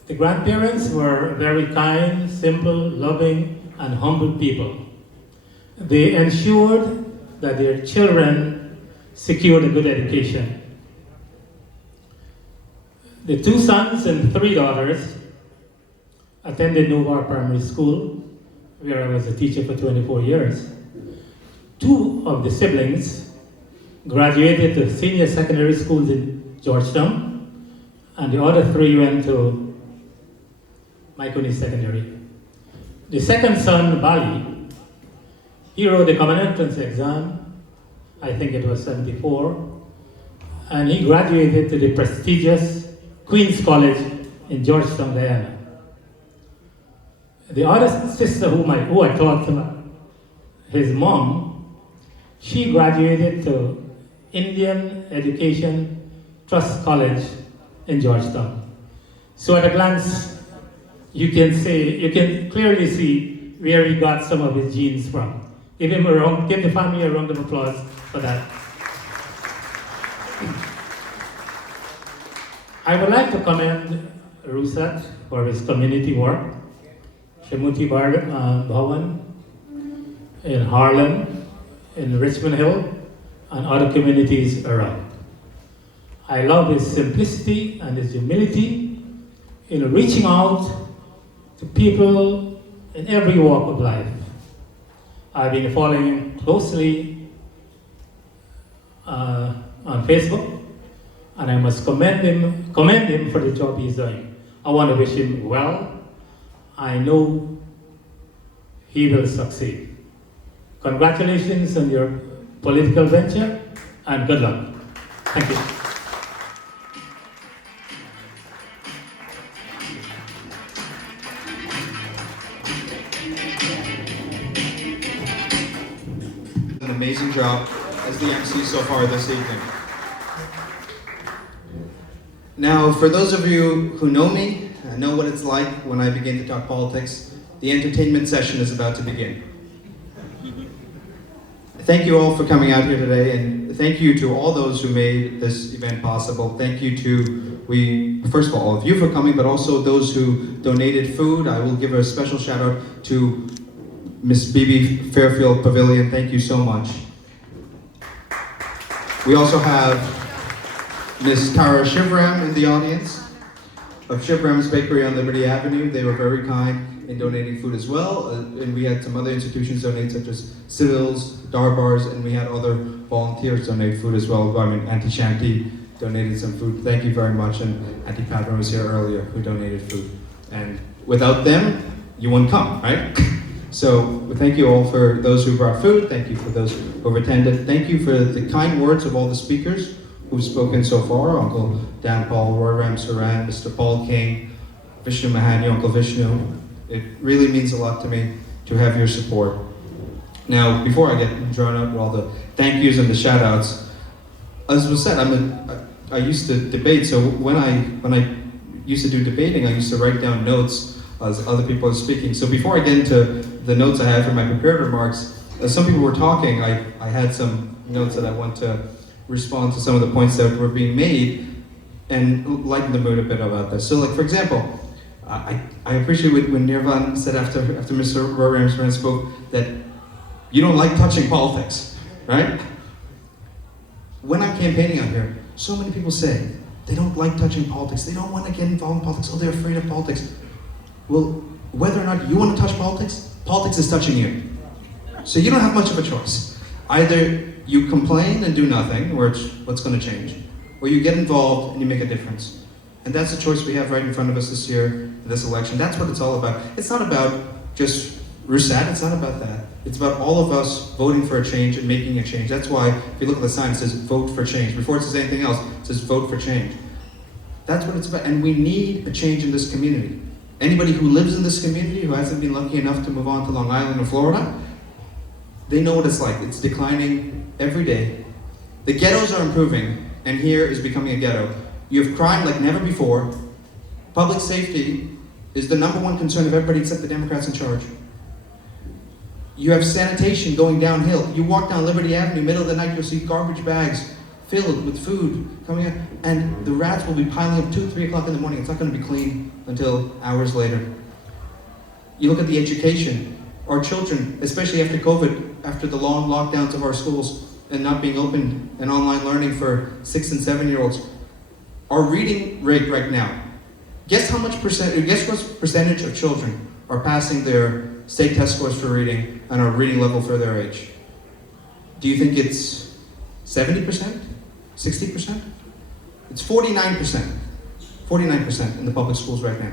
The grandparents were very kind, simple, loving, and humble people. They ensured that their children secured a good education. The 2 sons and 3 daughters attended Novar Primary School, where I was a teacher for 24 years. 2 of the siblings graduated to senior secondary schools in Georgetown, and the other 3 went to Maikoni Secondary. The second son, Bali, he wrote the common entrance exam, I think it was 74, and he graduated to the prestigious Queen's College in Georgetown, Guyana. The other sister who I taught his mom, she graduated to Indian Education Trust College in Georgetown. So at a glance, you can clearly see where he got some of his genes from. Give the family a round of applause for that. I would like to commend Rusat for his community work. Shemuti Bhawan in Harlem, in Richmond Hill, and other communities around. I love his simplicity and his humility in reaching out to people in every walk of life. I've been following him closely on Facebook, and I must commend him for the job he's doing. I want to wish him well. I know he will succeed. Congratulations on your political venture, and good luck. Thank you. An amazing job as the MC so far this evening. Now, for those of you who know me, know what it's like when I begin to talk politics, the entertainment session is about to begin. Thank you all for coming out here today, and thank you to all those who made this event possible. Thank you to, first of all of you for coming, but also those who donated food. I will give a special shout out to Miss Bibi Fairfield Pavilion. Thank you so much. We also have Miss Tara Shivram in the audience of Shivram's Bakery on Liberty Avenue. They were very kind in donating food as well. And we had some other institutions donate, such as Civils, Dar Bars, and we had other volunteers donate food as well. I mean, Auntie Shanti donated some food. Thank you very much. And Auntie Padma was here earlier who donated food. And without them, you wouldn't come, right? So thank you all for those who brought food. Thank you for those who have attended. Thank you for the kind words of all the speakers who've spoken so far. Uncle Dan Paul, Roy Ram Saran, Mr. Paul King, Vishnu Mahani, Uncle Vishnu. It really means a lot to me to have your support. Now, before I get drawn out with all the thank yous and the shout outs, as was said, I used to debate, so when I used to do debating, I used to write down notes as other people are speaking. So before I get into the notes I had for my prepared remarks, as some people were talking, I had some notes that I want to respond to some of the points that were being made and lighten the mood a bit about this. So like, for example, I appreciate when Nirvan said after Mr. Ramsman spoke that you don't like touching politics, right? When I'm campaigning out here, so many people say they don't like touching politics. They don't want to get involved in politics. Oh, they're afraid of politics. Well, whether or not you want to touch politics, politics is touching you. So you don't have much of a choice. Either you complain and do nothing, or it's what's going to change, or you get involved and you make a difference. And that's the choice we have right in front of us this year, this election. That's what it's all about. It's not about just Rusat, it's not about that. It's about all of us voting for a change and making a change. That's why, if you look at the sign, it says vote for change. Before it says anything else, it says vote for change. That's what it's about. And we need a change in this community. Anybody who lives in this community, who hasn't been lucky enough to move on to Long Island or Florida, they know what it's like. It's declining every day. The ghettos are improving, and here is becoming a ghetto. You have crime like never before. Public safety is the #1 concern of everybody except the Democrats in charge. You have sanitation going downhill. You walk down Liberty Avenue, middle of the night, you'll see garbage bags filled with food coming in, and the rats will be piling up 2, 3 o'clock in the morning. It's not going to be clean until hours later. You look at the education. Our children, especially after COVID, after the long lockdowns of our schools and not being open and online learning for 6 and 7-year-olds, our reading rate right now, guess what percentage of children are passing their state test scores for reading and are reading level for their age? Do you think it's 70%? 60%? It's 49%. 49% in the public schools right now.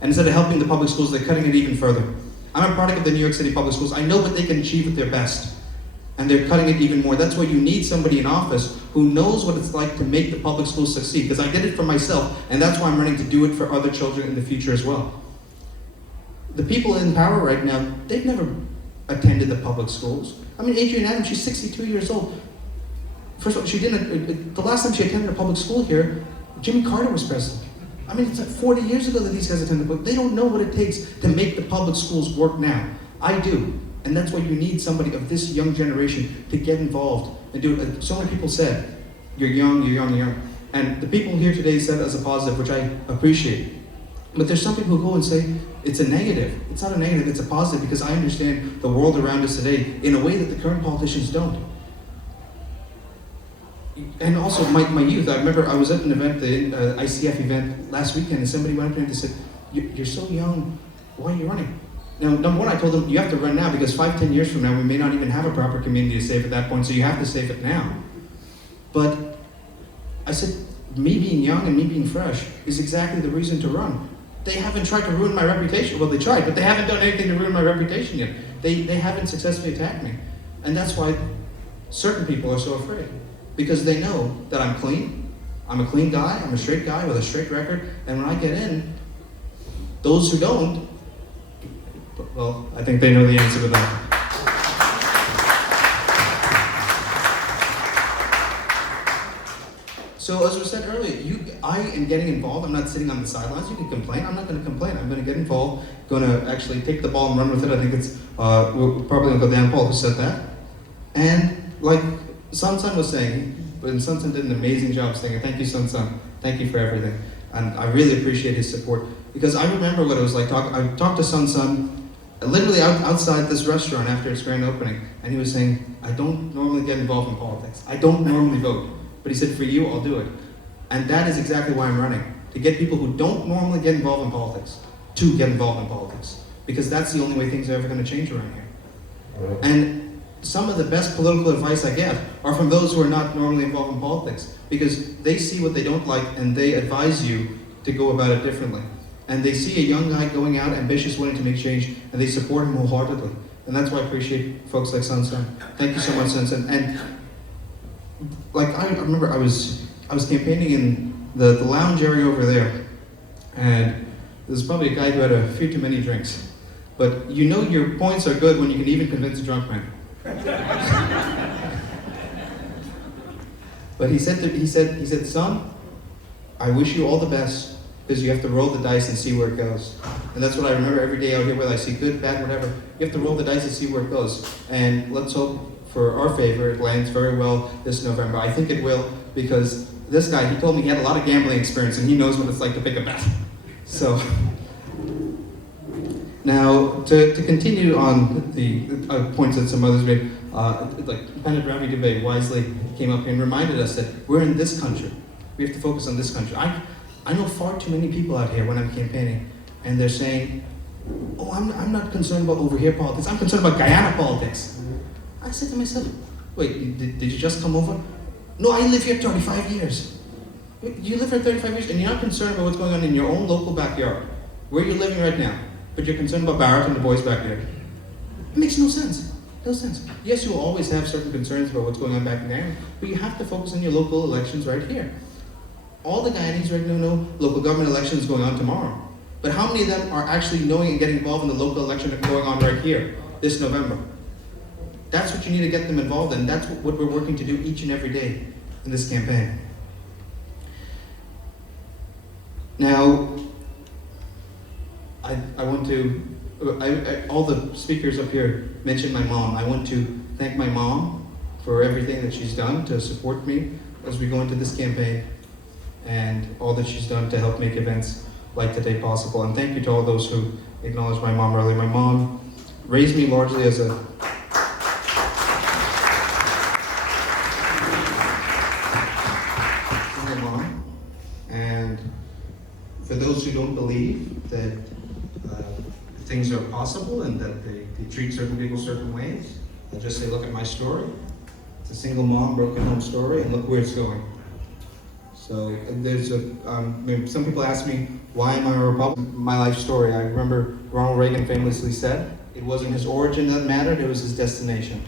And instead of helping the public schools, they're cutting it even further. I'm a product of the New York City public schools. I know what they can achieve at their best. And they're cutting it even more. That's why you need somebody in office who knows what it's like to make the public schools succeed. Because I did it for myself, and that's why I'm running to do it for other children in the future as well. The people in power right now, they've never attended the public schools. I mean, Adrienne Adams, she's 62 years old. First of all, she didn't, the last time she attended a public school here, Jimmy Carter was president. I mean, it's like 40 years ago that these guys attended, but they don't know what it takes to make the public schools work now. I do. And that's why you need somebody of this young generation to get involved and do it. So many people said, you're young, you're young, you're young. And the people here today said it as a positive, which I appreciate. But there's some people who go and say, it's a negative. It's not a negative, it's a positive, because I understand the world around us today in a way that the current politicians don't. And also my youth, I remember I was at an event, the ICF event last weekend, and somebody went up to me and said, you're so young, why are you running? Now, number one, I told them, you have to run now, because 5, 10 years from now, we may not even have a proper community to save at that point, so you have to save it now. But I said, me being young and me being fresh is exactly the reason to run. They haven't tried to ruin my reputation. Well, they tried, but they haven't done anything to ruin my reputation yet. They haven't successfully attacked me. And that's why certain people are so afraid. Because they know that I'm clean. I'm a clean guy. I'm a straight guy with a straight record. And when I get in, those who don't, well, I think they know the answer to that. So as was said earlier, I am getting involved. I'm not sitting on the sidelines. You can complain. I'm not going to complain. I'm going to get involved. Going to actually take the ball and run with it. I think it's probably Uncle Dan Paul who said that. And like Sun was saying, and Sun did an amazing job saying, thank you, Sun. Thank you for everything. And I really appreciate his support. Because I remember what it was like. I talked to Sun literally outside this restaurant after its grand opening. And he was saying, I don't normally get involved in politics. I don't normally vote. But he said, for you, I'll do it. And that is exactly why I'm running. To get people who don't normally get involved in politics to get involved in politics. Because that's the only way things are ever going to change around here. And some of the best political advice I get are from those who are not normally involved in politics, because they see what they don't like and they advise you to go about it differently. And they see a young guy going out, ambitious, wanting to make change, and they support him wholeheartedly. And that's why I appreciate folks like Sun. Thank you so much, Sun. And like I remember I was campaigning in the lounge area over there, and there's probably a guy who had a few too many drinks. But you know your points are good when you can even convince a drunk man. But he said, son, I wish you all the best, because you have to roll the dice and see where it goes. And that's what I remember every day out here, whether I see good, bad, whatever. You have to roll the dice and see where it goes. And let's hope for our favor it lands very well this November. I think it will, because this guy, he told me he had a lot of gambling experience and he knows what it's like to pick a bet. So, now to continue on the points that some others made, like Pandit Ravi Dubey wisely came up and reminded us that we're in this country. We have to focus on this country. I know far too many people out here when I'm campaigning, and they're saying, oh, I'm not concerned about over here politics, I'm concerned about Guyana politics. I said to myself, wait, did you just come over? No, I live here 35 years. You live here 35 years and you're not concerned about what's going on in your own local backyard, where you're living right now, but you're concerned about Barrett and the boys' backyard. It makes no sense. No sense. Yes, you will always have certain concerns about what's going on back there, but you have to focus on your local elections right here. All the Guyanese right now know local government elections going on tomorrow. But how many of them are actually knowing and getting involved in the local election going on right here this November? That's what you need to get them involved in. That's what we're working to do each and every day in this campaign. Now, want to, all the speakers up here mentioned my mom. I want to thank my mom for everything that she's done to support me as we go into this campaign, and all that she's done to help make events like today possible. And thank you to all those who acknowledged my mom earlier. My mom raised me largely as a single mom, and for those who don't believe that things are possible and that they treat certain people certain ways, I'll just say, look at my story. It's a single mom, broken home story, and look where it's going. So there's some people ask me, why am I a Republican? My life story. I remember Ronald Reagan famously said, it wasn't his origin that mattered, it was his destination.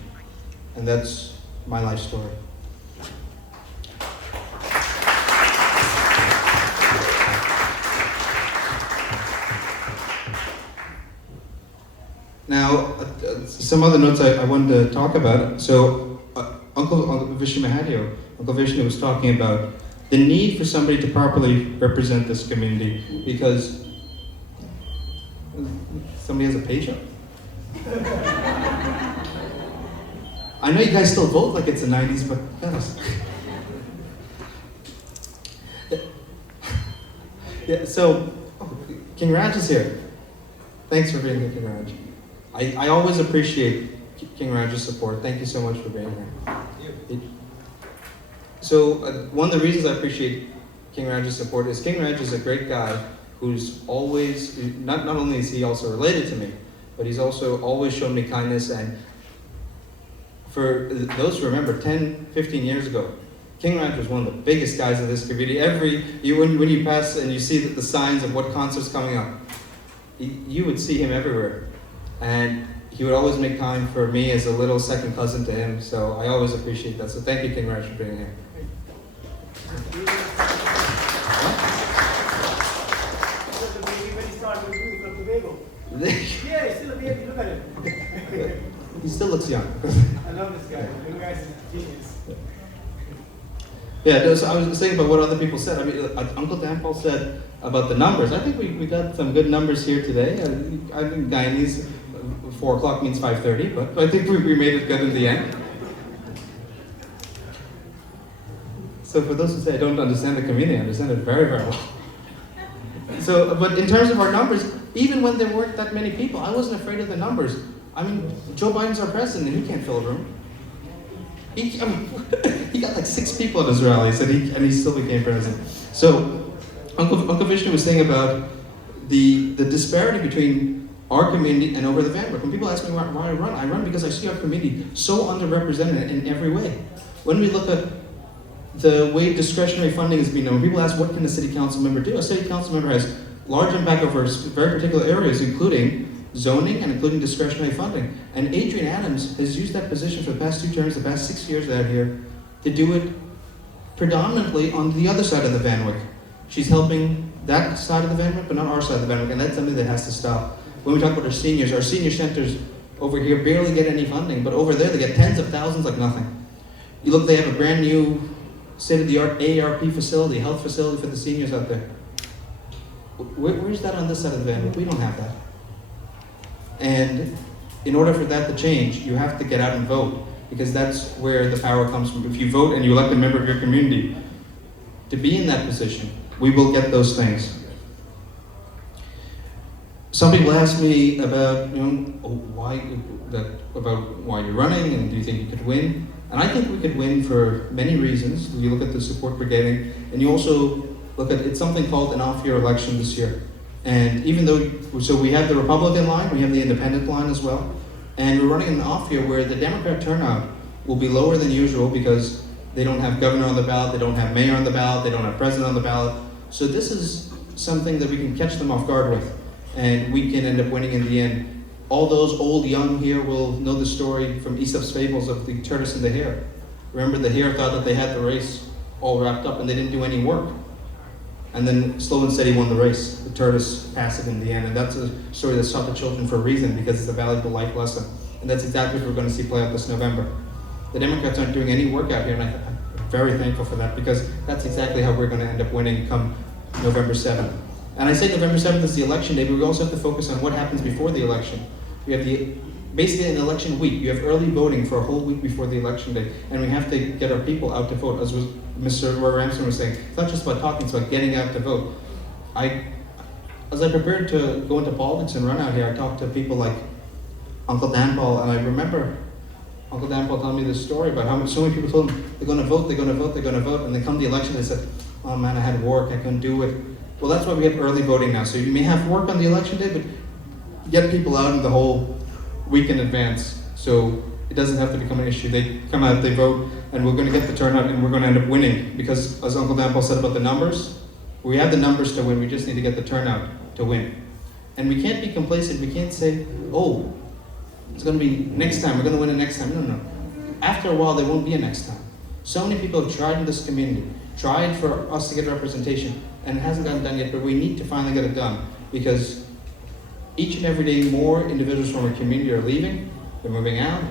And that's my life story. Now, some other notes I wanted to talk about. So, Uncle Vishnu was talking about the need for somebody to properly represent this community, because somebody has a page up. I know you guys still vote like it's the 90s, but yeah. So, King Raj is here. Thanks for being here, King Raj. I always appreciate King Raj's support. Thank you so much for being here. So one of the reasons I appreciate King Raj's support is King Raj is a great guy who's always, not only is he also related to me, but he's also always shown me kindness. And for those who remember, 10, 15 years ago, King Raj was one of the biggest guys in this community. When you pass and you see the signs of what concert's coming up, you would see him everywhere. And he would always make time for me as a little second cousin to him, so I always appreciate that. So thank you, King Raj, for being here. Yeah, he's still a baby, look at him. He still looks young. I love this guy. You guys are genius. Yeah, so I was saying about what other people said. I mean, Uncle Dan Paul said about the numbers. I think we got some good numbers here today. I think Guyanese, 4 o'clock means 5:30, but I think we made it good in the end. So for those who say I don't understand the community, I understand it very, very well. So, but in terms of our numbers, even when there weren't that many people, I wasn't afraid of the numbers. I mean, Joe Biden's our president, and he can't fill a room. He got like 6 people at his rallies, and he still became president. So, Uncle Vishnu was saying about the disparity between our community and over the Vanderbilt. When people ask me why I run because I see our community so underrepresented in every way. When we look at the way discretionary funding is being done, when people ask what can a city council member do, a city council member has large impact over very particular areas, including zoning and including discretionary funding. And Adrienne Adams has used that position for the past 2 terms, the past 6 years out here, to do it predominantly on the other side of the Van Wyck. She's helping that side of the Van Wyck, but not our side of the Van Wyck, and that's something that has to stop. When we talk about our senior centers over here barely get any funding, but over there they get tens of thousands like nothing. You look, they have a brand new state-of-the-art AARP facility, health facility for the seniors out there. Where's that on this side of the Van Wyck? We don't have that. And in order for that to change, you have to get out and vote, because that's where the power comes from. If you vote and you elect a member of your community to be in that position, we will get those things. Some people ask me about, why you're running, and do you think you could win? And I think we could win for many reasons. You look at the support we're getting, and you also look at, it's something called an off-year election this year. And even though, so we have the Republican line, we have the independent line as well, and we're running an off year where the Democrat turnout will be lower than usual because they don't have governor on the ballot, they don't have mayor on the ballot, they don't have president on the ballot. So this is something that we can catch them off guard with, and we can end up winning in the end. All those old young here will know the story from Aesop's fables of the tortoise and the hare. Remember, the hare thought that they had the race all wrapped up and they didn't do any work. And then slow and steady won the race. The tortoise passed it in the end. And that's a story that's taught to children for a reason, because it's a valuable life lesson. And that's exactly what we're going to see play out this November. The Democrats aren't doing any work out here, and I'm very thankful for that, because that's exactly how we're going to end up winning come November 7th. And I say November 7th is the election day, but we also have to focus on what happens before the election. We have basically an election week. You have early voting for a whole week before the election day, and we have to get our people out to vote. As Mr. Ramsden was saying, it's not just about talking, it's about getting out to vote. As I prepared to go into politics and run out here, I talked to people like Uncle Dan Paul, and I remember Uncle Dan Paul telling me this story about how so many people told him they're going to vote, they're going to vote, they're going to vote, and then come the election, they said, oh man, I had work, I couldn't do it. Well, that's why we have early voting now. So you may have work on the election day, but get people out in the whole week in advance, so it doesn't have to become an issue. They come out, they vote, and we're going to get the turnout, and we're going to end up winning, because as Uncle Dan Paul said about the numbers, we have the numbers to win, we just need to get the turnout to win. And we can't be complacent, we can't say, oh, it's going to be next time, we're going to win it next time. No. After a while, there won't be a next time. So many people have tried in this community, tried for us to get representation, and it hasn't gotten done yet, but we need to finally get it done, because each and every day more individuals from our community are leaving, they're moving out,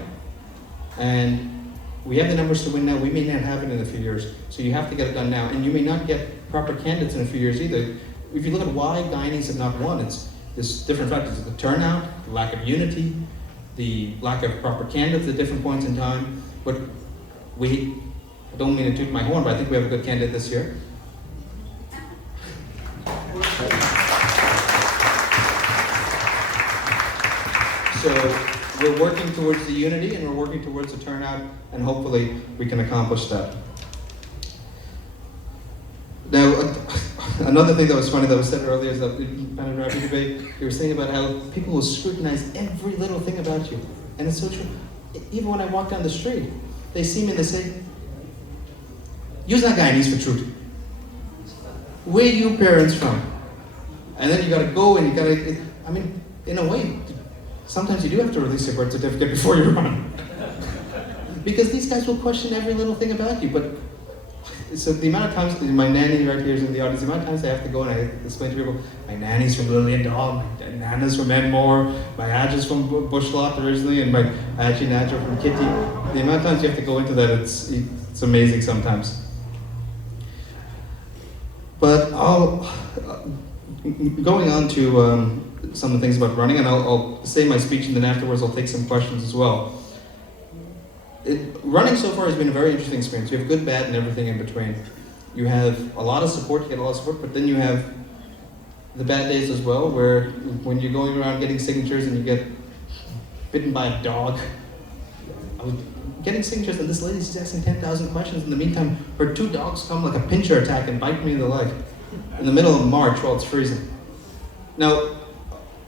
and we have the numbers to win now. We may not have it in a few years, so you have to get it done now, and you may not get proper candidates in a few years either. If you look at why Guyanese have not won, it's there's different factors: the turnout, the lack of unity, the lack of proper candidates at different points in time. But I don't mean to toot my horn, but I think we have a good candidate this year. So we're working towards the unity, and we're working towards the turnout, and hopefully we can accomplish that. Now, another thing that was funny that was said earlier is that in the Panarati debate, you were saying about how people will scrutinize every little thing about you. And it's so true. Even when I walk down the street, they see me and they say, "You're not Guyanese for truth. Where you parents from?" And then you gotta go and you gotta, I mean, in a way, sometimes you do have to release your birth certificate before you run. Because these guys will question every little thing about you. But so the amount of times, my nanny right here is in the audience, the amount of times I have to go and I explain to people, my nanny's from Liliendal, my nana's from Edmore, my Adja's from Bushlot originally, and my Adji and Adja from Kitty. The amount of times you have to go into that, it's amazing sometimes. But going on to some of the things about running, and I'll say my speech and then afterwards I'll take some questions as well. Running so far has been a very interesting experience. You have good, bad, and everything in between. You have a lot of support, you get a lot of support, but then you have the bad days as well, where when you're going around getting signatures and you get bitten by a dog. I was getting signatures and this lady's asking 10,000 questions. In the meantime, her 2 dogs come like a pincher attack and bite me in the leg in the middle of March while it's freezing. Now,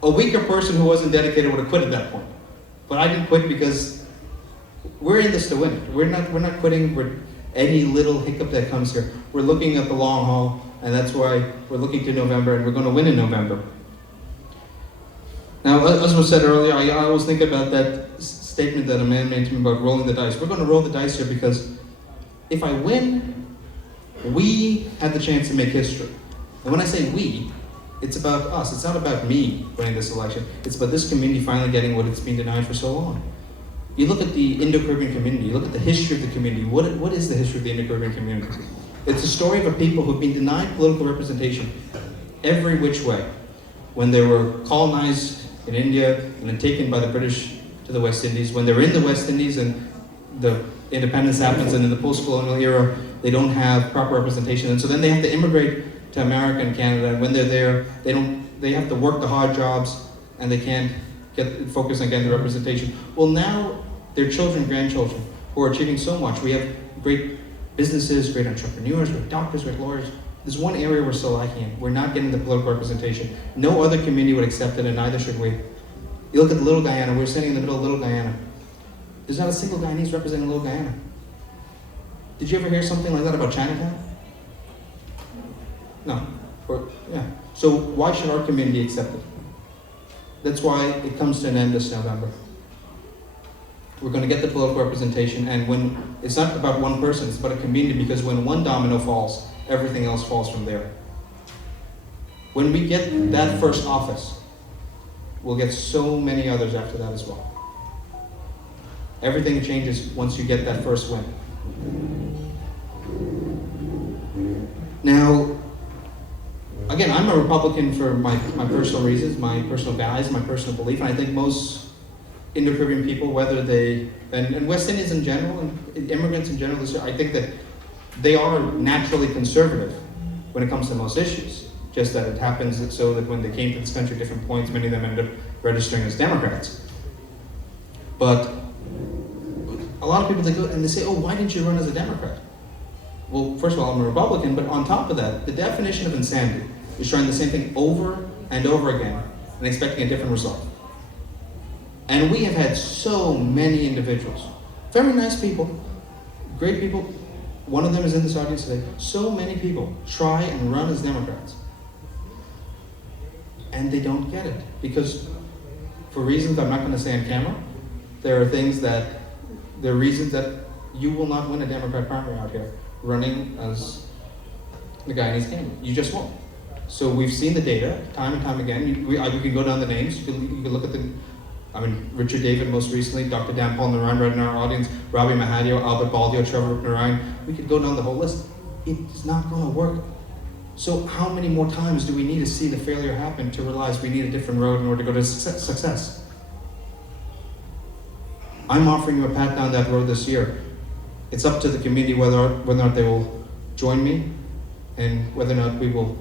a weaker person who wasn't dedicated would have quit at that point. But I didn't quit because we're in this to win it. We're not quitting for any little hiccup that comes here. We're looking at the long haul, and that's why we're looking to November, and we're going to win in November. Now, as was said earlier, I always think about that statement that a man made to me about rolling the dice. We're going to roll the dice here because if I win, we have the chance to make history. And when I say we, it's about us. It's not about me winning this election. It's about this community finally getting what it's been denied for so long. You look at the Indo-Caribbean community, you look at the history of the community. What is the history of the Indo-Caribbean community? It's a story of a people who've been denied political representation every which way. When they were colonized in India and then taken by the British to the West Indies, when they're in the West Indies and the independence happens, and in the post-colonial era, they don't have proper representation. And so then they have to immigrate to America and Canada, and when they're there, they have to work the hard jobs, and they can't focus on getting the representation. Well, now their children, grandchildren, who are achieving so much. We have great businesses, great entrepreneurs, great doctors, great lawyers. There's one area we're still lacking in. We're not getting the political representation. No other community would accept it, and neither should we. You look at Little Guyana, we're sitting in the middle of Little Guyana. There's not a single Guyanese representing Little Guyana. Did you ever hear something like that about Chinatown? No. So why should our community accept it? That's why it comes to an end this November. We're going to get the political representation, and when it's not about one person, it's about a community, because when one domino falls, everything else falls from there. When we get that first office, we'll get so many others after that as well. Everything changes once you get that first win. Now, again, I'm I'm a Republican for my personal reasons, my personal values, my personal belief, and I think most Indo-Caribbean people, whether they, and West Indians in general, and immigrants in general, I think that they are naturally conservative when it comes to most issues. Just that it happens so that when they came to this country at different points, many of them ended up registering as Democrats. But a lot of people, they go and they say, oh, why didn't you run as a Democrat? Well, first of all, I'm a Republican, but on top of that, the definition of insanity is trying the same thing over and over again and expecting a different result. And we have had so many individuals, very nice people, great people. One of them is in this audience today. So many people try and run as Democrats. And they don't get it. Because for reasons I'm not going to say on camera, there are reasons that you will not win a Democrat primary out here running as the guy in his game. You just won't. So we've seen the data time and time again. We can go down the names. You can look at Richard David most recently, Dr. Dan Paul Narayan right in our audience, Rabi Mahadio, Albert Baldio, Trevor Narayan. We could go down the whole list. It's not going to work. So how many more times do we need to see the failure happen to realize we need a different road in order to go to success? I'm offering you a path down that road this year. It's up to the community whether or not they will join me and whether or not we will...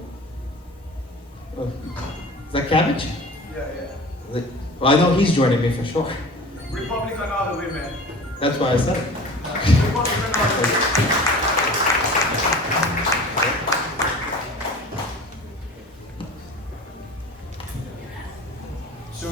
is that cabbage? Yeah. Well, I know he's joining me for sure. Republican all the way, man. That's why I said it. Republican all the way. So,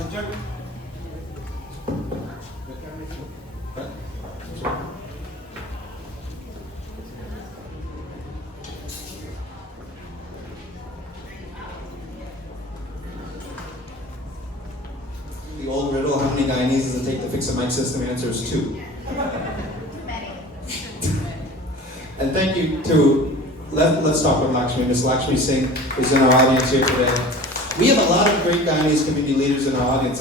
the old riddle, how many Guyanese does it take to fix a mic system? The answer is 2. And thank you to, let's talk with Lakshmi. Ms. Lakshmi Singh is in our audience here today. We have a lot of great Guyanese community leaders in our audience.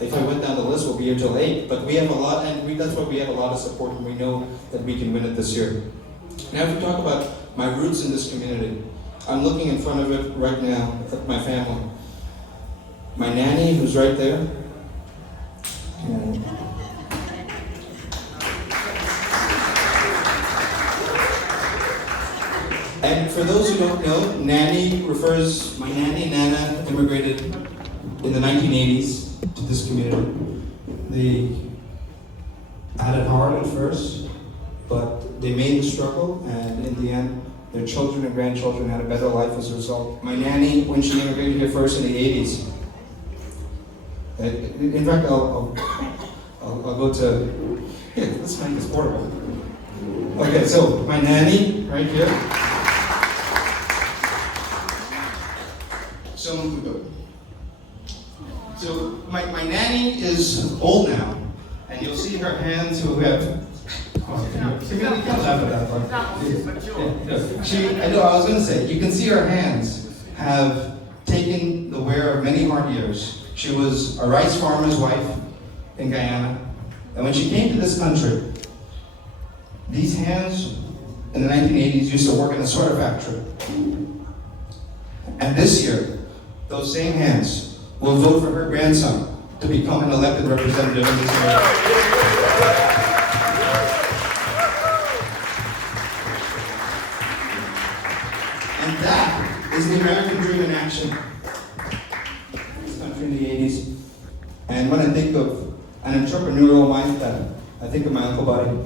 If I went down the list, we'll be here till 8. But we have a lot, and that's why we have a lot of support, and we know that we can win it this year. Now, if we talk about my roots in this community, I'm looking in front of it right now at my family. My nanny, who's right there. And for those who don't know, nanny refers, my nanny, Nana, immigrated in the 1980s to this community. They had it hard at first, but they made the struggle, and in the end, their children and grandchildren had a better life as a result. My nanny, when she immigrated here first in the 80s, in fact, I'll go to, here, let's make this portable. Okay, so my nanny, right here. So my nanny is old now, and you'll see her hands who have. I was going to say, you can see her hands have taken the wear of many hard years. She was a rice farmer's wife in Guyana, and when she came to this country, these hands in the 1980s used to work in a sweater factory. And this year, those same hands will vote for her grandson to become an elected representative in this area. And that is the American dream in action. This country in the 80s. And when I think of an entrepreneurial mindset, I think of my Uncle Buddy.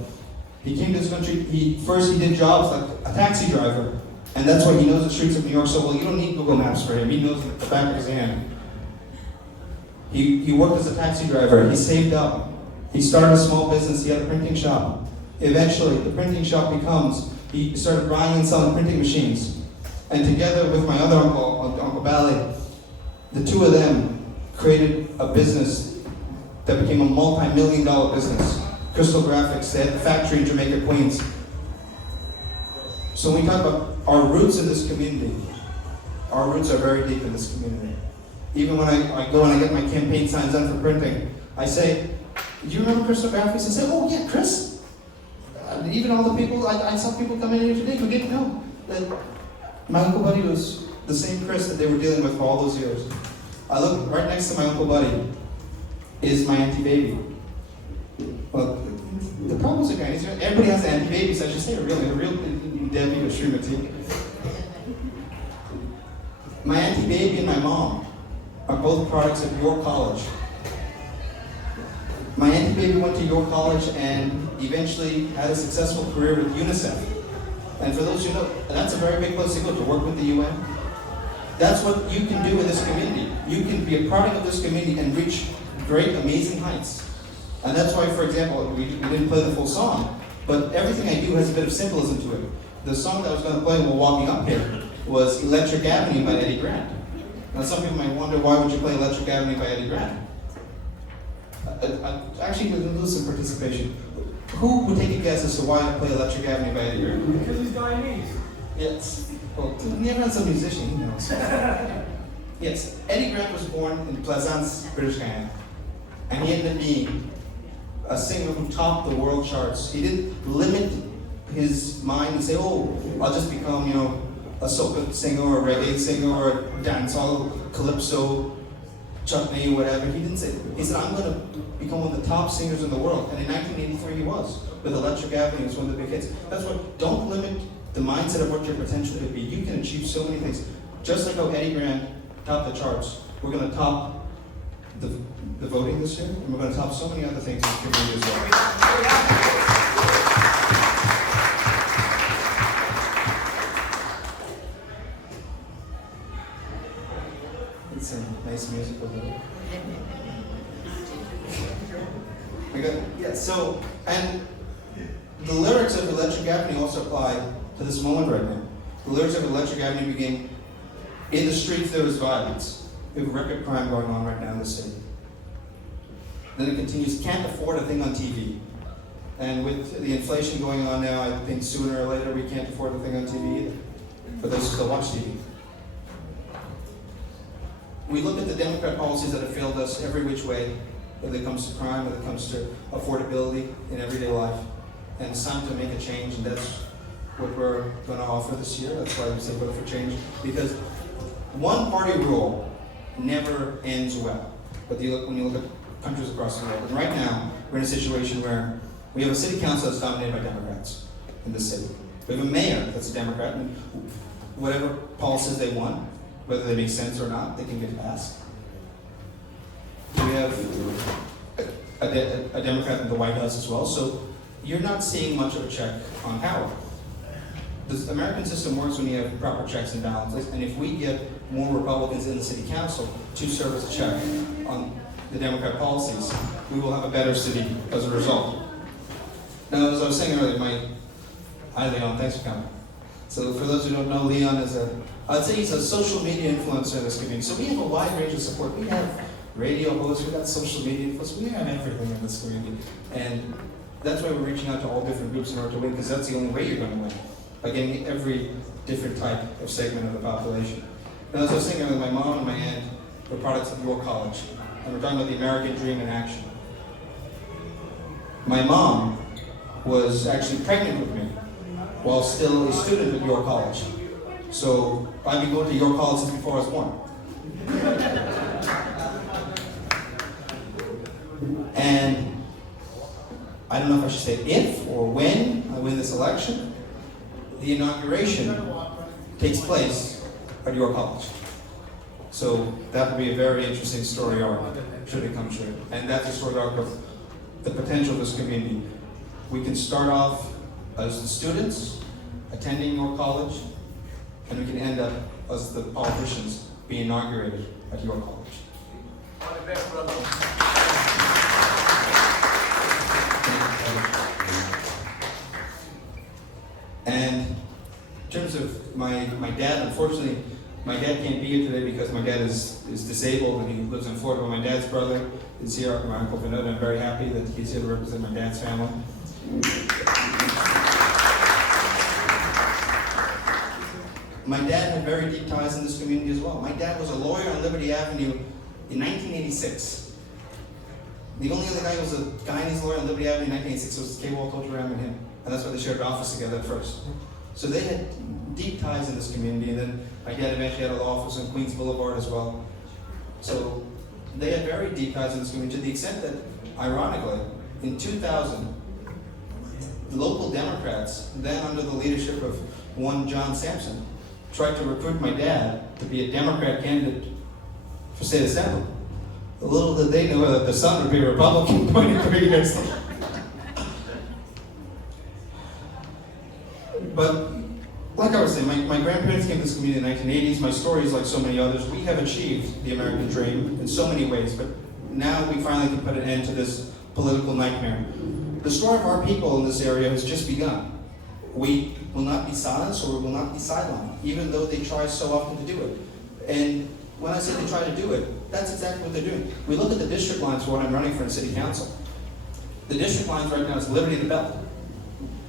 He came to this country, he did jobs like a taxi driver. And that's why he knows the streets of New York so well. You don't need Google Maps for him. He knows it at the back of his hand. He worked as a taxi driver. He saved up. He started a small business. He had a printing shop. Eventually, the printing shop he started buying and selling printing machines. And together with my other uncle, Uncle Bally, the two of them created a business that became a multi-million-dollar business. Crystal Graphics. They had a factory in Jamaica, Queens. So when we talk about our roots in this community, our roots are very deep in this community. Even when I go and I get my campaign signs done for printing, I say, do you remember Crystal Graphics? I say, oh yeah, Chris. Even all the people, I saw people come in here today who didn't know that my Uncle Buddy was the same Chris that they were dealing with for all those years. I look right next to my Uncle Buddy is my Auntie Baby. Well, the problem is, guys, everybody has Auntie Babies, I should say, really. The real Debbie or Srimati. My Auntie Baby and my mom are both products of York College. My Auntie Baby went to York College and eventually had a successful career with UNICEF. And for those who know, that's a very big place to go, to work with the UN. That's what you can do in this community. You can be a product of this community and reach great, amazing heights. And that's why, for example, we didn't play the full song, but everything I do has a bit of symbolism to it. The song that I was going to play while walking up here was Electric Avenue by Eddie Grant. Now some people might wonder, why would you play Electric Avenue by Eddie Grant? Actually, we're going to lose some participation. Who would take a guess as to why I play Electric Avenue by Eddie Grant? Because he's Guyanese. Yes. Well, everyone's a musician, he knows. Yes, Eddie Grant was born in Plaisance, British Guyana. And he ended up being a singer who topped the world charts. He didn't limit his mind and say, oh, I'll just become, a soca singer or a reggae singer or a dancehall, calypso, chutney, whatever. He didn't say, he said, I'm going to become one of the top singers in the world. And in 1983 he was, with Electric Avenue. It was one of the big hits. That's what, don't limit the mindset of what your potential could be. You can achieve so many things. Just like how Eddie Grant topped the charts, we're going to top the voting this year, and we're going to top so many other things in the community as well. It's a nice music over there. So, and the lyrics of Electric Avenue also apply to this moment right now. The lyrics of Electric Avenue begin, in the streets there is violence. We have record crime going on right now in the city. Then it continues, can't afford a thing on TV. And with the inflation going on now, I think sooner or later we can't afford a thing on TV either, for those who still watch TV. We look at the Democrat policies that have failed us every which way, whether it comes to crime, whether it comes to affordability in everyday life. And it's time to make a change, and that's what we're going to offer this year. That's why we say vote for change, because one-party rule never ends well. But when you look at countries across the world, and right now we're in a situation where we have a city council that's dominated by Democrats in the city. We have a mayor that's a Democrat, and whatever policies they want, whether they make sense or not, they can get passed. We have a Democrat in the White House as well, so you're not seeing much of a check on power. The American system works when you have proper checks and balances, and if we get more Republicans in the city council to serve as a check on the Democrat policies, we will have a better city as a result. Now, as I was saying earlier, hi Leon, thanks for coming. So for those who don't know, Leon is I'd say he's a social media influencer in this community. So we have a wide range of support. We have radio hosts, we've got social media influencers, we have everything in this community. And that's why we're reaching out to all different groups in order to win, because that's the only way you're going to win, by getting every different type of segment of the population. Now, as I was saying earlier, my mom and my aunt were products of York College, and we're talking about the American dream in action. My mom was actually pregnant with me while still a student at York College. So I've been going to York College since before I was born. And I don't know if I should say if or when I win this election, the inauguration takes place at York College. So that would be a very interesting story arc, should it come true. And that's a story arc of the potential of this community. We can start off as the students attending York College, and we can end up as the politicians being inaugurated at York College. All the best, brother. And in terms of my dad, unfortunately, my dad can't be here today because my dad is disabled and he lives in Florida, but my dad's brother is here, my Uncle Vinod, and I'm very happy that he's here to represent my dad's family. My dad had very deep ties in this community as well. My dad was a lawyer on Liberty Avenue in 1986. The only other guy who was a Guyanese lawyer on Liberty Avenue in 1986 was K. Walter Ram and him. And that's why they shared office together at first. So they had deep ties in this community, and then my dad eventually had an office on Queens Boulevard as well. So they had very deep ties in this community to the extent that, ironically, in 2000, the local Democrats, then under the leadership of one John Sampson, tried to recruit my dad to be a Democrat candidate for state assembly. Little did they know that the son would be a Republican pointing to me against them. But like I was saying, my grandparents came to this community in the 1980s. My story is like so many others. We have achieved the American dream in so many ways, but now we finally can put an end to this political nightmare. The story of our people in this area has just begun. We will not be silenced, or we will not be sidelined, even though they try so often to do it. And when I say they try to do it, that's exactly what they're doing. We look at the district lines for what I'm running for in City Council. The district lines right now is Liberty to Belt.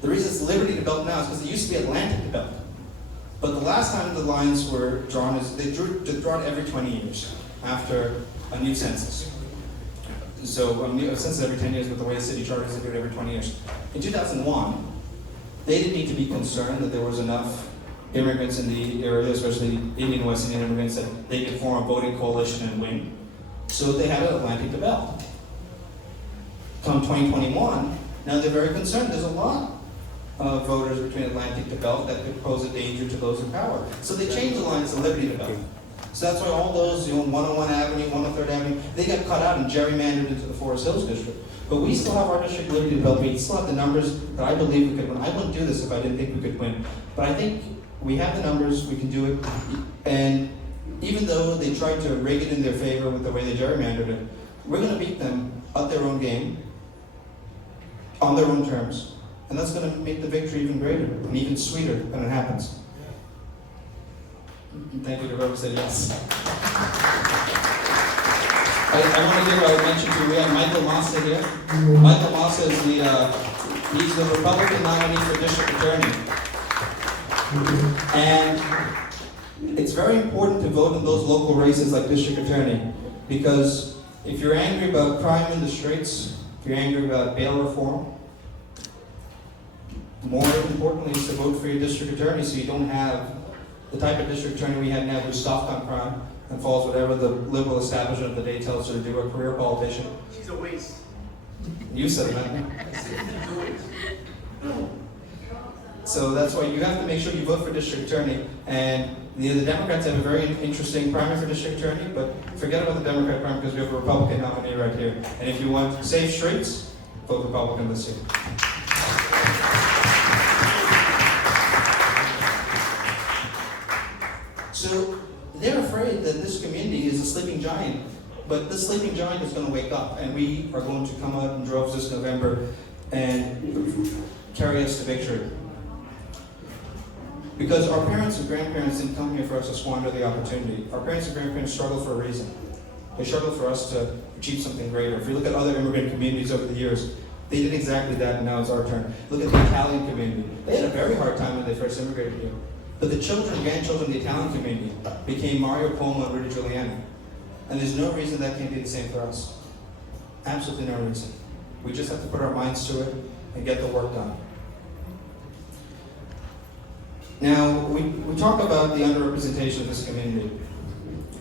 The reason it's Liberty to Belt now is because it used to be Atlantic to Belt. But the last time the lines were drawn is they're drawn every 20 years after a new census. So a census every 10 years, but the way the city charter is, they do it every 20 years. In 2001, they didn't need to be concerned that there was enough immigrants in the area, especially Indian and West Indian immigrants, that they could form a voting coalition and win. So they had an Atlantic to Belt. Come 2021, now they're very concerned. There's a lot of voters between Atlantic to Belt that could pose a danger to those in power. So they changed the lines to Liberty to Belt. So that's why all those, 101 Avenue, 103rd Avenue, they got cut out and gerrymandered into the Forest Hills district. But we still have our district, Liberty to Belt. We still have the numbers that I believe we could win. I wouldn't do this if I didn't think we could win. But I think we have the numbers, we can do it. And even though they tried to rig it in their favor with the way they gerrymandered it, we're going to beat them at their own game, on their own terms. And that's going to make the victory even greater and even sweeter when it happens. Thank you to whoever said yes. I want to give a mention to, we have Michael Massa here. Michael Massa is he's the Republican nominee for district attorney. And it's very important to vote in those local races like district attorney, because if you're angry about crime in the streets, if you're angry about bail reform, more importantly is to vote for your district attorney so you don't have the type of district attorney we have now who's soft on crime and follows whatever the liberal establishment of the day tells her to do, a career politician. She's a waste. You said that. So that's why you have to make sure you vote for district attorney. And the Democrats have a very interesting primary for district attorney, but forget about the Democrat primary because we have a Republican nominee right here. And if you want safe streets, vote Republican this year. So they're afraid that this community is a sleeping giant, but this sleeping giant is going to wake up, and we are going to come out in droves this November and carry us to victory. Because our parents and grandparents didn't come here for us to squander the opportunity. Our parents and grandparents struggled for a reason. They struggled for us to achieve something greater. If you look at other immigrant communities over the years, they did exactly that, and now it's our turn. Look at the Italian community. They had a very hard time when they first immigrated here. But the children and grandchildren of the Italian community became Mario Cuomo and Rudy Giuliani. And there's no reason that can't be the same for us. Absolutely no reason. We just have to put our minds to it and get the work done. Now, we talk about the underrepresentation of this community.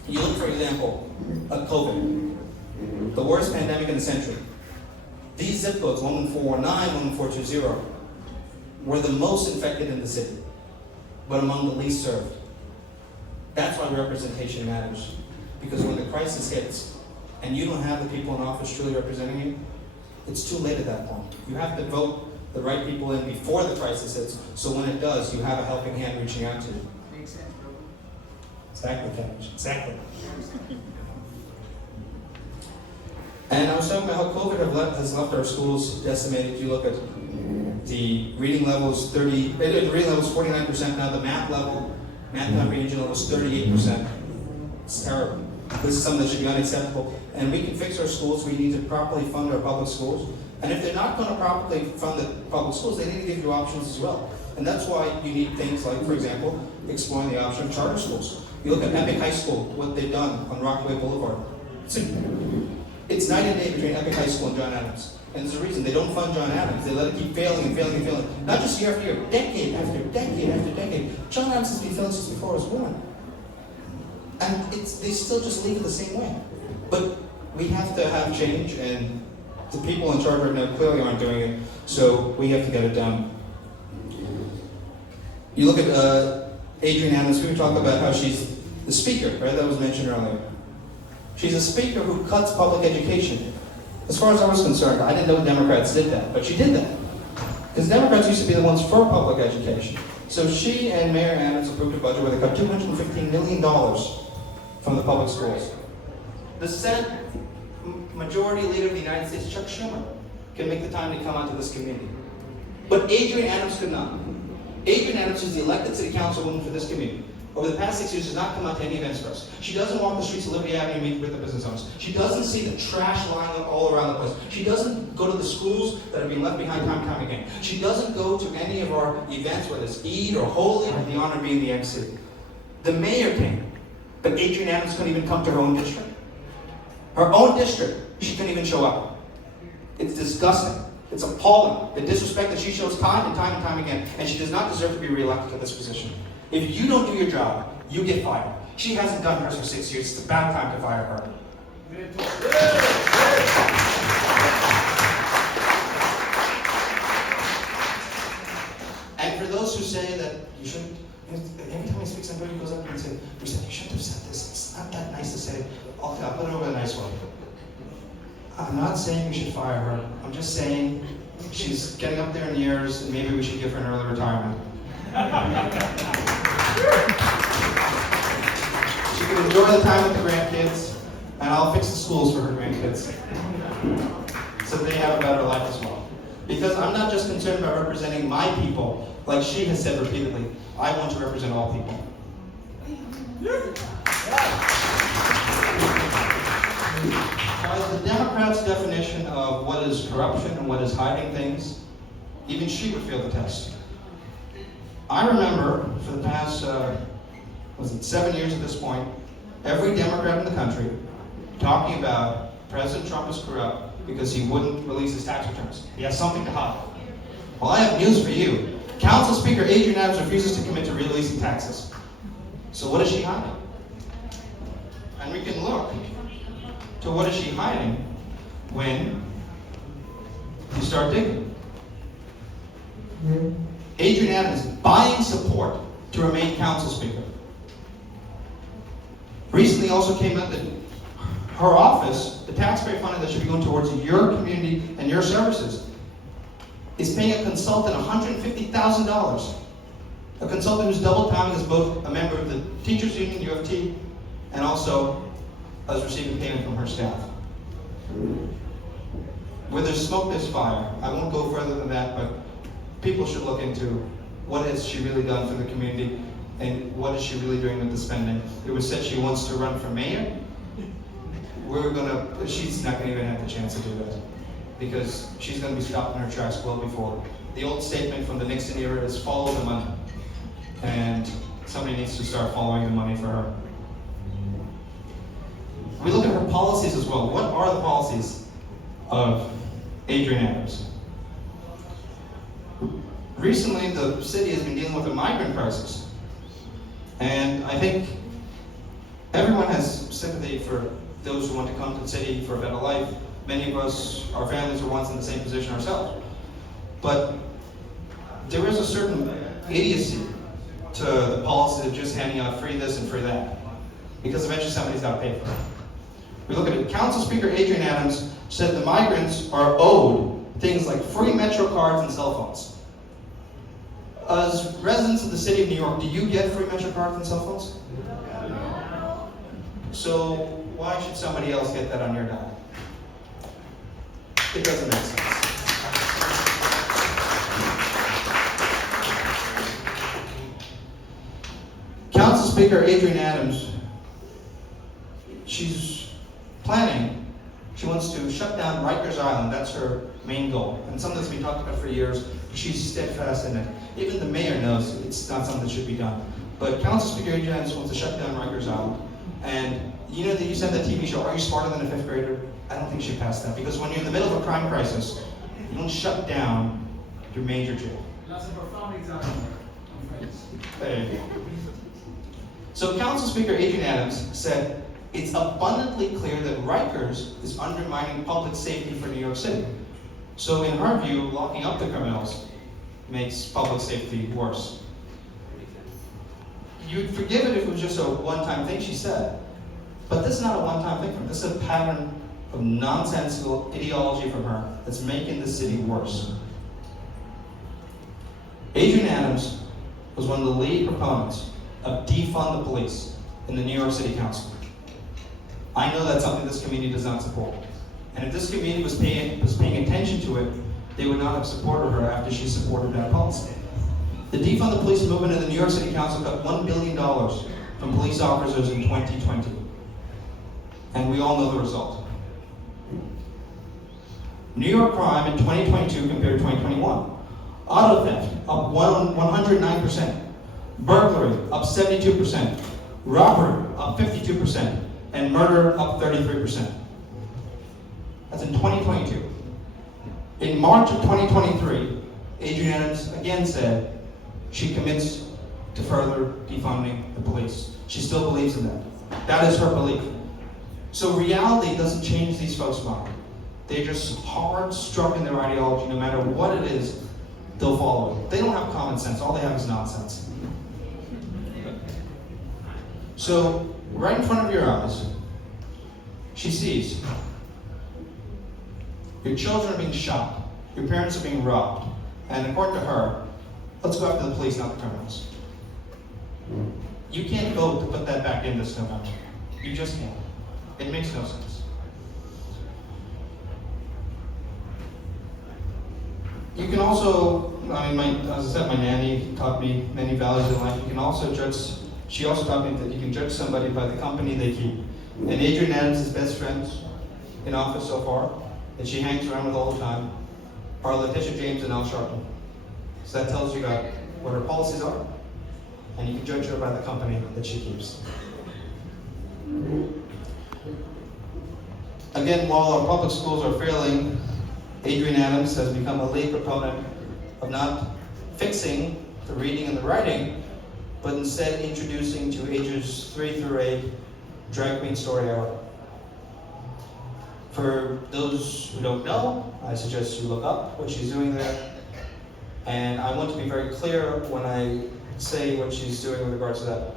You look, for example, at COVID, the worst pandemic in the century. These zip codes, 11419, 11420, were the most infected in the city, but among the least served. That's why representation matters. Because when the crisis hits, and you don't have the people in office truly representing you, it's too late at that point. You have to vote the right people in before the crisis hits, so when it does, you have a helping hand reaching out to you. Makes sense, bro. Exactly, Cabbage. Exactly. And I was talking about how COVID has left our schools decimated. You look at the reading level is the reading level is 49% now. The math comprehension level is 38%. It's terrible. This is something that should be unacceptable. And we can fix our schools. We need to properly fund our public schools. And if they're not going to properly fund the public schools, they need to give you options as well. And that's why you need things like, for example, exploring the option of charter schools. You look at Epic High School, what they've done on Rockaway Boulevard. It's night and day between Epic High School and John Adams. And there's a reason they don't fund John Adams. They let it keep failing and failing and failing. Not just year after year, decade after decade after decade. John Adams has been failing since before I was born. And they still just leave it the same way. But we have to have change, and the people in charge right now clearly aren't doing it, so we have to get it done. You look at Adrienne Adams, we were talking about how she's the speaker, right? That was mentioned earlier. She's a speaker who cuts public education. As far as I was concerned, I didn't know Democrats did that, but she did that. Because Democrats used to be the ones for public education. So she and Mayor Adams approved a budget where they cut $215 million from the public schools. The Senate Majority Leader of the United States, Chuck Schumer, can make the time to come onto this committee. But Adrienne Adams could not. Adrienne Adams is the elected city councilwoman for this community. Over the past 6 years, has not come out to any events for us. She doesn't walk the streets of Liberty Avenue and meet with the business owners. She doesn't see the trash lying all around the place. She doesn't go to the schools that are being left behind time and time again. She doesn't go to any of our events, whether it's Eid or Holy, or the honor of being the MC. The mayor came, but Adrienne Adams couldn't even come to her own district. Her own district, she couldn't even show up. It's disgusting. It's appalling. The disrespect that she shows time and time again, and she does not deserve to be reelected to this position. If you don't do your job, you get fired. She hasn't done hers for 6 years. It's about time to fire her. And for those who say that you shouldn't, every time I speak, somebody goes up and says, you shouldn't have said this. It's not that nice to say. I'll put it over the nice way. I'm not saying we should fire her. I'm just saying she's getting up there in years, and maybe we should give her an early retirement. She can enjoy the time with the grandkids, and I'll fix the schools for her grandkids, so they have a better life as well. Because I'm not just concerned about representing my people, like she has said repeatedly. I want to represent all people. By the Democrats' definition of what is corruption and what is hiding things, even she would fail the test. I remember for the past, 7 years at this point, every Democrat in the country talking about President Trump is corrupt because he wouldn't release his tax returns. He has something to hide. Well, I have news for you. Council Speaker Adrienne Adams refuses to commit to releasing taxes. So what is she hiding? And we can look to what is she hiding when you start digging. Adrienne Adams buying support to remain council speaker. Recently also came out that her office, the taxpayer funding that should be going towards your community and your services, is paying a consultant $150,000. A consultant who's double timing as both a member of the teachers union, UFT, and also as receiving payment from her staff. Where there's smoke, there's fire. I won't go further than that, but people should look into what has she really done for the community and what is she really doing with the spending. It was said she wants to run for mayor. She's not going to even have the chance to do that because she's going to be stopped in her tracks well before. The old statement from the Nixon era is follow the money. And somebody needs to start following the money for her. We look at her policies as well. What are the policies of Adrienne Adams? Recently, the city has been dealing with a migrant crisis. And I think everyone has sympathy for those who want to come to the city for a better life. Many of us, our families were once in the same position ourselves. But there is a certain idiocy to the policy of just handing out free this and free that. Because eventually somebody's got to pay for it. We look at it. Council Speaker Adrienne Adams said the migrants are owed things like free Metro cards and cell phones. As residents of the city of New York, do you get free Metro cards and cell phones? So why should somebody else get that on your dime? It doesn't make sense. Council Speaker Adrienne Adams, she's planning, she wants to shut down Rikers Island. That's her main goal. And something that's been talked about for years, she's steadfast in it. Even the mayor knows it's not something that should be done. But Council Speaker Adrienne Adams wants to shut down Rikers Island. And you know that you said that TV show, Are You Smarter Than a Fifth Grader? I don't think she passed that, because when you're in the middle of a crime crisis, you don't shut down your major jail. That's a profound example. There you go. So Council Speaker Adrian Adams said, it's abundantly clear that Rikers is undermining public safety for New York City. So in her view, locking up the criminals makes public safety worse. You'd forgive it if it was just a one-time thing, she said. But this is not a one-time thing from her. This is a pattern of nonsensical ideology from her that's making the city worse. Adrian Adams was one of the lead proponents of defund the police in the New York City Council. I know that's something this community does not support. And if this community was paying attention to it, they would not have supported her after she supported that policy. The defund the police movement in the New York City Council got $1 billion from police officers in 2020. And we all know the result. New York crime in 2022 compared to 2021. Auto theft up 109%. Burglary up 72%. Robbery up 52%. And murder up 33%. That's in 2022. In March of 2023, Adrian Adams again said she commits to further defunding the police. She still believes in that. That is her belief. So reality doesn't change these folks' mind. They're just hard struck in their ideology. No matter what it is, they'll follow it. They don't have common sense. All they have is nonsense. So right in front of your eyes, she sees your children are being shot, your parents are being robbed, and according to her, let's go after the police, not the criminals. You can't vote to put that back in this November. You just can't. It makes no sense. You can also, as I said, my nanny taught me many values in life. You can also judge, she also taught me that you can judge somebody by the company they keep. And Adrian Adams' best friends in office so far, that she hangs around with all the time, are Letitia James and Al Sharpton. So that tells you about what her policies are, and you can judge her by the company that she keeps. Again, while our public schools are failing, Adrian Adams has become a lead proponent of not fixing the reading and the writing, but instead introducing to ages 3 through 8 drag queen story hour. For those who don't know, I suggest you look up what she's doing there. And I want to be very clear when I say what she's doing with regards to that.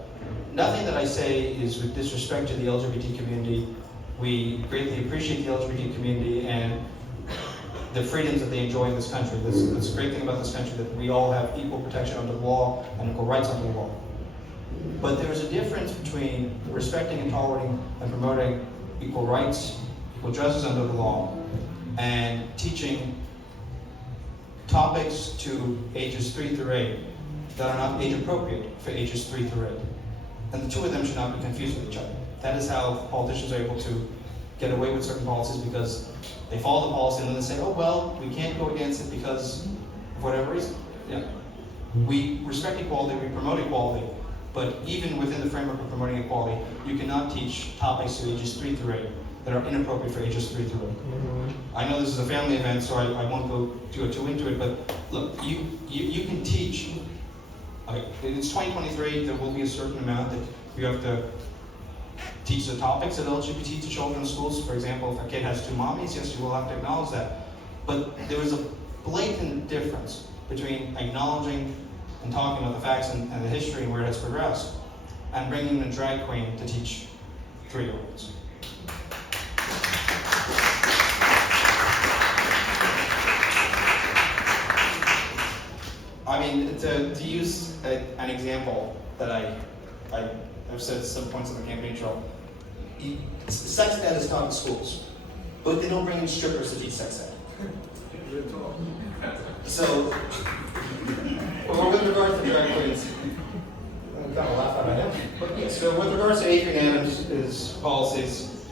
Nothing that I say is with disrespect to the LGBT community. We greatly appreciate the LGBT community and the freedoms that they enjoy in this country. That's the great thing about this country, that we all have equal protection under the law and equal rights under the law. But there's a difference between respecting and tolerating and promoting equal rights, equal justice under the law, and teaching topics to ages 3 through 8 that are not age appropriate for ages 3 through 8. And the two of them should not be confused with each other. That is how politicians are able to get away with certain policies, because they follow the policy and then they say, oh, well, we can't go against it because of whatever reason. Yeah. We respect equality, we promote equality, but even within the framework of promoting equality, you cannot teach topics to ages 3 through 8 that are inappropriate for ages 3 through 8. I know this is a family event, so I won't go too into it, but look, you can teach. Okay, it's 2023, there will be a certain amount that you have to teach the topics of LGBT to children in schools. For example, if a kid has 2 mommies, yes, you will have to acknowledge that. But there is a blatant difference between acknowledging and talking about the facts and the history and where it has progressed, and bringing in a drag queen to teach 3-year-olds. I mean, to use an example that I've said at some points on the campaign trail, sex ed is taught in schools, but they don't bring in strippers to teach sex ed. So, well, with regards to drag queens, I'm kind of laughing at him. But yeah, so with regards to Adrian Adams' policies,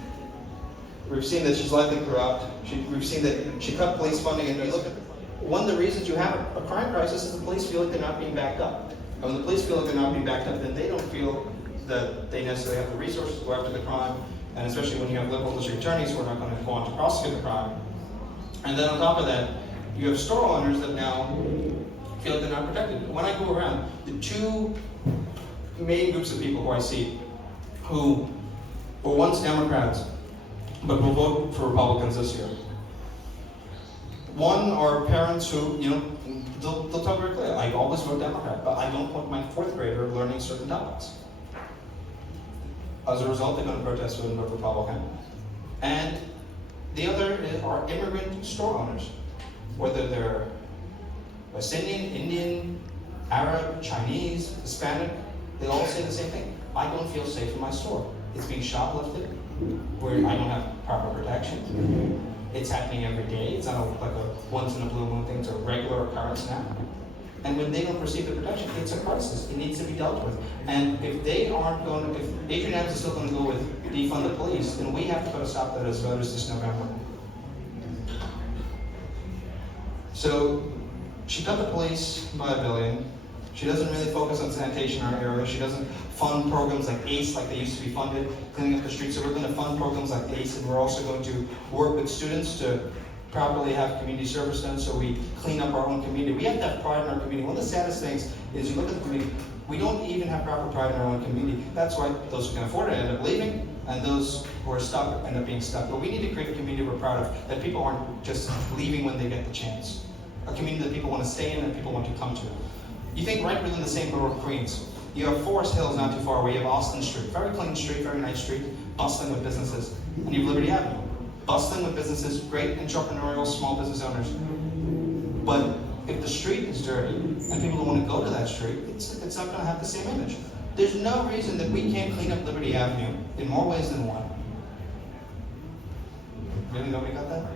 we've seen that she's likely corrupt. We've seen that she cut police funding, and you look at one of the reasons you have a crime crisis is the police feel like they're not being backed up. And when the police feel like they're not being backed up, then they don't feel that they necessarily have the resources to go after the crime, and especially when you have liberal district attorneys who are not going to go on to prosecute the crime. And then on top of that, you have store owners that now feel like they're not protected. When I go around, the two main groups of people who I see who were once Democrats but will vote for Republicans this year. One are parents who, they'll tell very clearly, I always vote Democrat, but I don't want my fourth grader learning certain topics. As a result, they're going to protest voting for Republican. And the other are immigrant store owners, whether they're West Indian, Indian, Arab, Chinese, Hispanic, they all say the same thing. I don't feel safe in my store. It's being shoplifted, where I don't have proper protection. It's happening every day. It's not like a once in a blue moon thing. It's a regular occurrence now. And when they don't receive the protection, it's a crisis. It needs to be dealt with. And if they aren't going to, if Adrian Adams is still going to go with defund the police, then we have to put a stop to that as voters this November. So she cut the police by $1 billion. She doesn't really focus on sanitation in our area. She doesn't fund programs like ACE like they used to be funded, cleaning up the streets. So we're going to fund programs like ACE, and we're also going to work with students to properly have community service done so we clean up our own community. We have to have pride in our community. One of the saddest things is you look at the community, we don't even have proper pride in our own community. That's why those who can afford it end up leaving, and those who are stuck end up being stuck. But we need to create a community we're proud of, that people aren't just leaving when they get the chance. A community that people want to stay in, that people want to come to. You think right within the same borough of Queens, you have Forest Hills not too far away, you have Austin Street, very clean street, very nice street, bustling with businesses. And you have Liberty Avenue, bustling with businesses, great entrepreneurial small business owners. But if the street is dirty and people don't want to go to that street, it's not going to have the same image. There's no reason that we can't clean up Liberty Avenue in more ways than one. Really, nobody got that?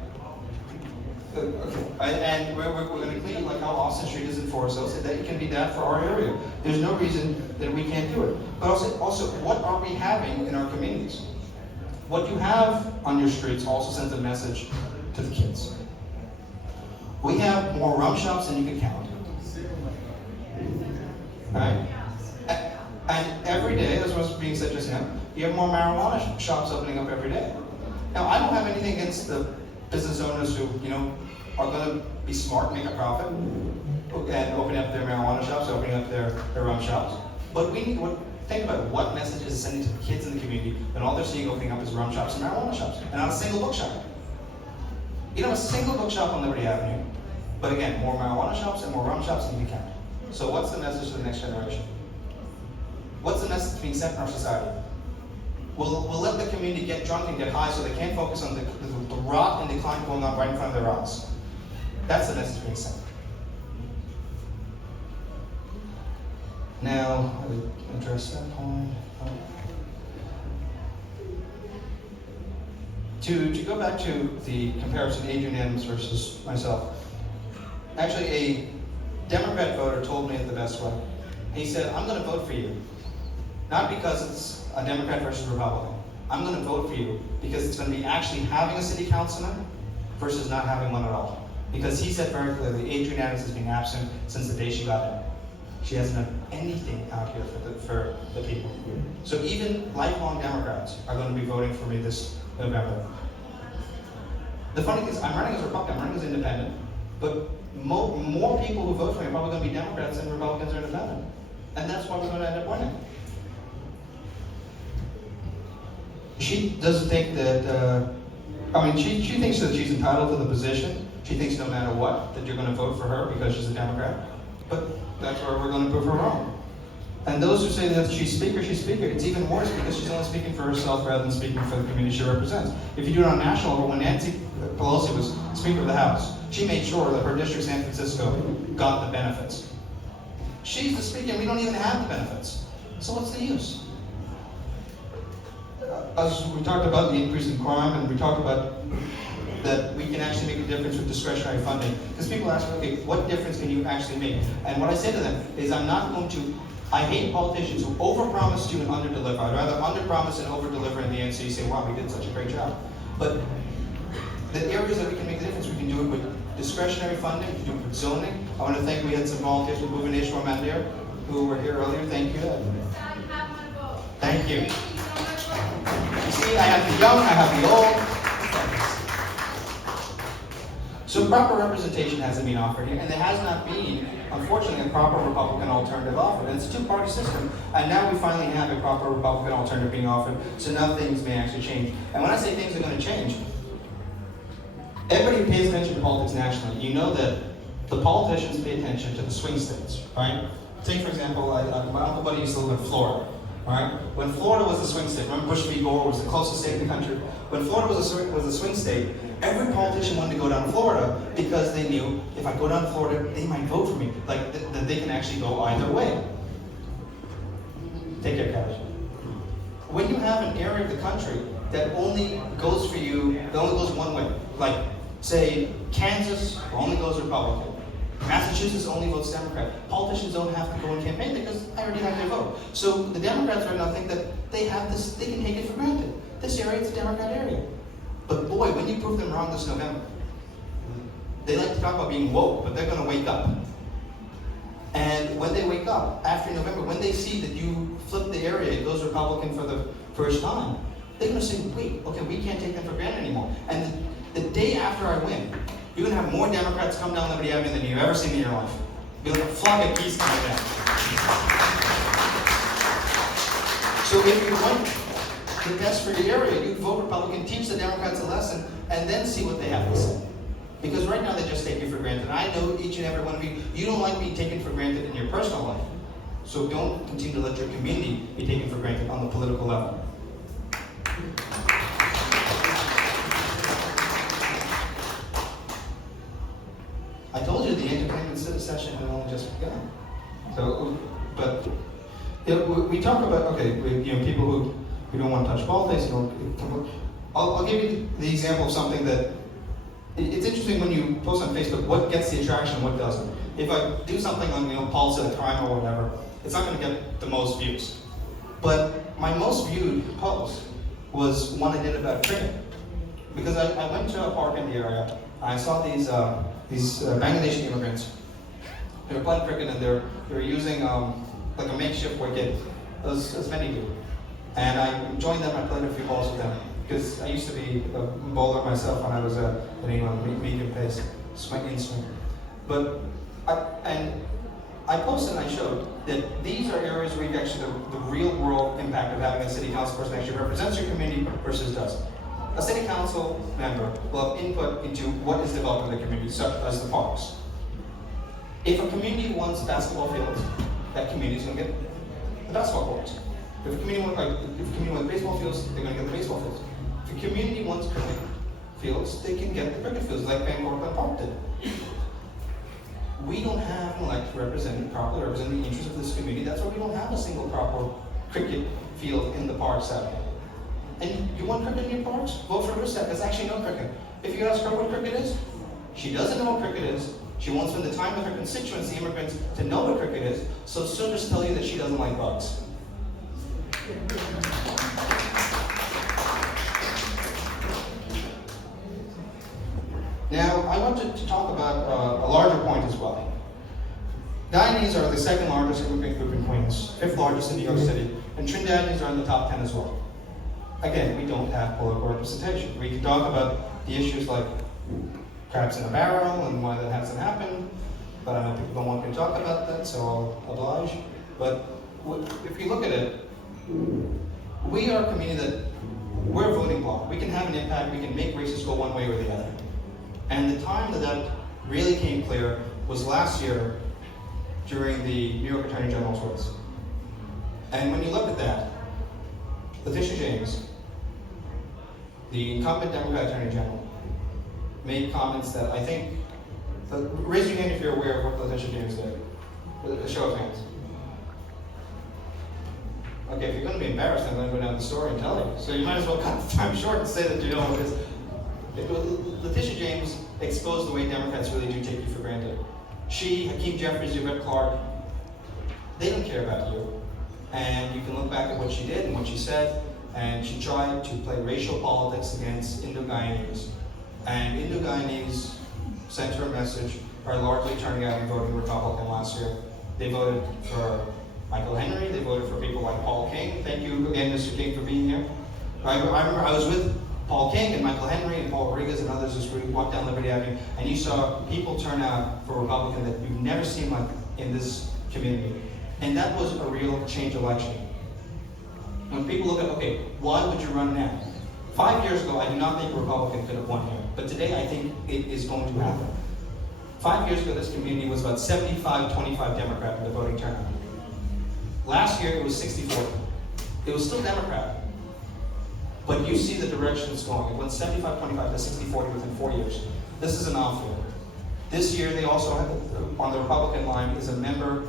Okay. And we're going to clean it like how Austin Street is in Forest Hills, so that it can be that for our area. There's no reason that we can't do it. But also, what are we having in our communities? What you have on your streets also sends a message to the kids. We have more rum shops than you can count. Right? And every day, as was being said just now, you have more marijuana shops opening up every day. Now, I don't have anything against the business owners who, are going to be smart and make a profit and opening up their marijuana shops, opening up their rum shops. But we need to think about what message is sending to the kids in the community when all they're seeing opening up is rum shops and marijuana shops, and not a single bookshop. You don't have a single bookshop on Liberty Avenue, but again, more marijuana shops and more rum shops than you can count. So what's the message to the next generation? What's the message being sent in our society? We'll let the community get drunk and get high so they can't focus on the rot and decline going on right in front of their eyes. That's the message being sent. Now, I would address that point. To go back to the comparison, Adrian Adams versus myself. Actually, a Democrat voter told me it the best way. He said, I'm going to vote for you. Not because it's a Democrat versus Republican. I'm going to vote for you because it's going to be actually having a city councilman versus not having one at all. Because he said very clearly, Adrian Adams has been absent since the day she got in. She hasn't done anything out here for the people. So even lifelong Democrats are going to be voting for me this November. The funny thing is, I'm running as a Republican, I'm running as independent, but more people who vote for me are probably going to be Democrats than Republicans or independent. And that's why we're going to end up winning. She doesn't think that, she thinks that she's entitled to the position. She thinks no matter what, that you're going to vote for her because she's a Democrat. But that's where we're going to prove her wrong. And those who say that she's speaker, it's even worse because she's only speaking for herself rather than speaking for the community she represents. If you do it on national level, when Nancy Pelosi was Speaker of the House, she made sure that her district, San Francisco, got the benefits. She's the speaker and we don't even have the benefits. So what's the use? As we talked about the increase in crime, and we talked about that we can actually make a difference with discretionary funding. Because people ask me, okay, what difference can you actually make? And what I say to them is I hate politicians who overpromise to and underdeliver. I'd rather underpromise and overdeliver in the end so you say, wow, we did such a great job. But the areas that we can make a difference, we can do it with discretionary funding, we can do it with zoning. I want to thank, we had some volunteers with Moving Nation Mandir who were here earlier. Thank you. Thank you. You see, I have the young, I have the old. So proper representation hasn't been offered here, and there has not been, unfortunately, a proper Republican alternative offered. And it's a two-party system, and now we finally have a proper Republican alternative being offered, so now things may actually change. And when I say things are going to change, everybody who pays attention to politics nationally, you know that the politicians pay attention to the swing states, right? Take, for example, my uncle buddy used to live in Florida, right? When Florida was a swing state, remember Bush v. Gore was the closest state in the country? When Florida was a swing state, every politician wanted to go down to Florida because they knew if I go down to Florida, they might vote for me. Like, that they can actually go either way. Take care, Cash. When you have an area of the country that only goes for you, that only goes one way, like, say, Kansas only goes Republican, Massachusetts only votes Democrat. Politicians don't have to go and campaign because I already have their vote. So the Democrats right now think that they have this, they can take it for granted. This area is a Democrat area. But boy, when you prove them wrong this November, they like to talk about being woke, but they're going to wake up. And when they wake up, after November, when they see that you flip the area, it goes Republican for the first time, they're going to say, wait, okay, we can't take them for granted anymore. And the day after I win, you're going to have more Democrats come down Liberty Avenue than you've ever seen in your life. You'll have a flock of geese coming down. So if you want the best for the area, you vote Republican, teach the Democrats a lesson, and then see what they have to say. Because right now they just take you for granted. I know each and every one of you, you don't like being taken for granted in your personal life. So don't continue to let your community be taken for granted on the political level. I told you the entertainment session had only just begun. So, but we talk about, okay, people who don't want to touch politics. I'll give you the example of something that it's interesting when you post on Facebook what gets the attraction and what doesn't. If I do something on policy or crime or whatever, it's not going to get the most views. But my most viewed post was one I did about cricket, because I went to a park in the area. I saw these Bangladeshi immigrants. They were playing cricket and they were using like a makeshift wicket, as many do. And I joined them. I played a few balls with them because I used to be a bowler myself when I was in England, medium pace, swing. But I posted and I showed that these are areas where you actually the real world impact of having a city council person actually represents your community versus doesn't. A city council member will have input into what is developed in the community, such as the parks. If a community wants basketball fields, that community is going to get the basketball courts. If a community wants baseball fields, they're going to get the baseball fields. If a community wants cricket fields, they can get the cricket fields, like Bangor Park did. We don't have an elected representative properly representing the interests of this community. That's why we don't have a single proper cricket field in the parks out there. And you want cricket in your parks? Vote for Rusat. There's actually no cricket. If you ask her what cricket is, she doesn't know what cricket is. She won't spend the time with her constituents, the immigrants, to know what cricket is, so she'll just tell you that she doesn't like bugs. Now, I want to talk about a larger point as well. Guyanese are the second largest immigrant group in Queens, fifth largest in New York City, and Trinidadians are in the top 10 as well. Again, we don't have political representation. We can talk about the issues like crabs in a barrel and why that hasn't happened, but I know people don't want me to talk about that, so I'll oblige. But if you look at it, we are a community that we're a voting bloc. We can have an impact, we can make races go one way or the other. And the time that really came clear was last year during the New York Attorney General's race. And when you look at that, Letitia James, the incumbent Democrat Attorney General, made comments that I think, raise your hand if you're aware of what Letitia James did. A show of hands. Okay, if you're going to be embarrassed, I'm going to go down the story and tell you. So you might as well cut the time short and say that you know what it is. Letitia James exposed the way Democrats really do take you for granted. She, Hakeem Jeffries, Yvette Clark, they don't care about you. And you can look back at what she did and what she said, and she tried to play racial politics against Indo-Guyanese. And Indo-Guyanese sent her a message, are largely turning out and voting Republican last year. They voted for Michael Henry. They voted for people like Paul King. Thank you again, Mr. King, for being here. I remember I was with Paul King and Michael Henry and Paul Rodriguez and others as we walked down Liberty Avenue, and you saw people turn out for Republican that you've never seen like in this community. And that was a real change election. When people look at, okay, why would you run now? 5 years ago, I do not think a Republican could have won here, but today I think it is going to happen. 5 years ago, this community was about 75-25 Democrat in the voting turnout. Last year, it was 60-40. It was still Democrat, but you see the direction it's going. It went 75-25 to 60-40 within 4 years. This is an outfield. This year, they also have, on the Republican line, is a member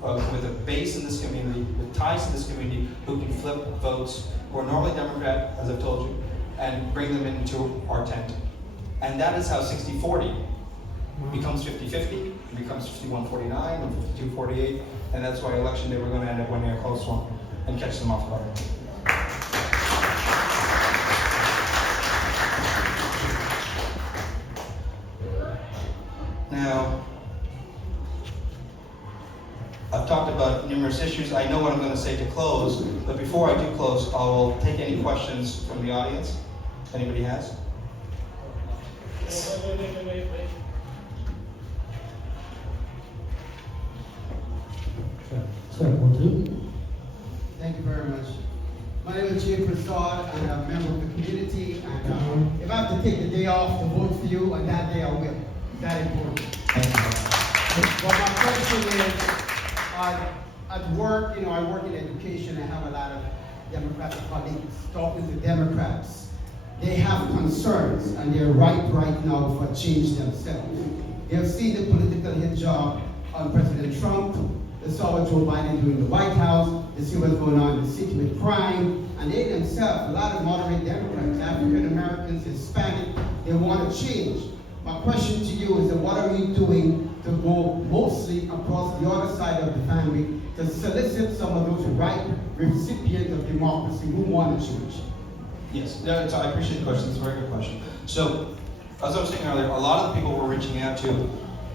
with a base in this community, with ties to this community, who can flip votes who are normally Democrat, as I've told you, and bring them into our tent. And that is how 60-40 becomes 50-50, becomes 51-49, and 52-48, and that's why election day we're going to end up winning a close one and catch them off guard. Now, I've talked about numerous issues. I know what I'm going to say to close, but before I do close, I will take any questions from the audience. If anybody has? Thank you very much. My name is Jim Prasad, and I'm a member of the community. And if I have to take the day off to vote for you, on that day I will. That important. But my question is, at work, I work in education. I have a lot of Democratic colleagues. Talking to Democrats, they have concerns, and they're right now for change themselves. They have seen the political hit job on President Trump. They saw what Joe Biden doing in the White House. They see what's going on in the city with crime. And they themselves, a lot of moderate Democrats, African Americans, Hispanic, they want to change. My question to you is that what are you doing to go mostly across the other side of the family to solicit some of those right recipients of democracy who want to change? Yes, I appreciate the question. It's a very good question. So, as I was saying earlier, a lot of the people we're reaching out to,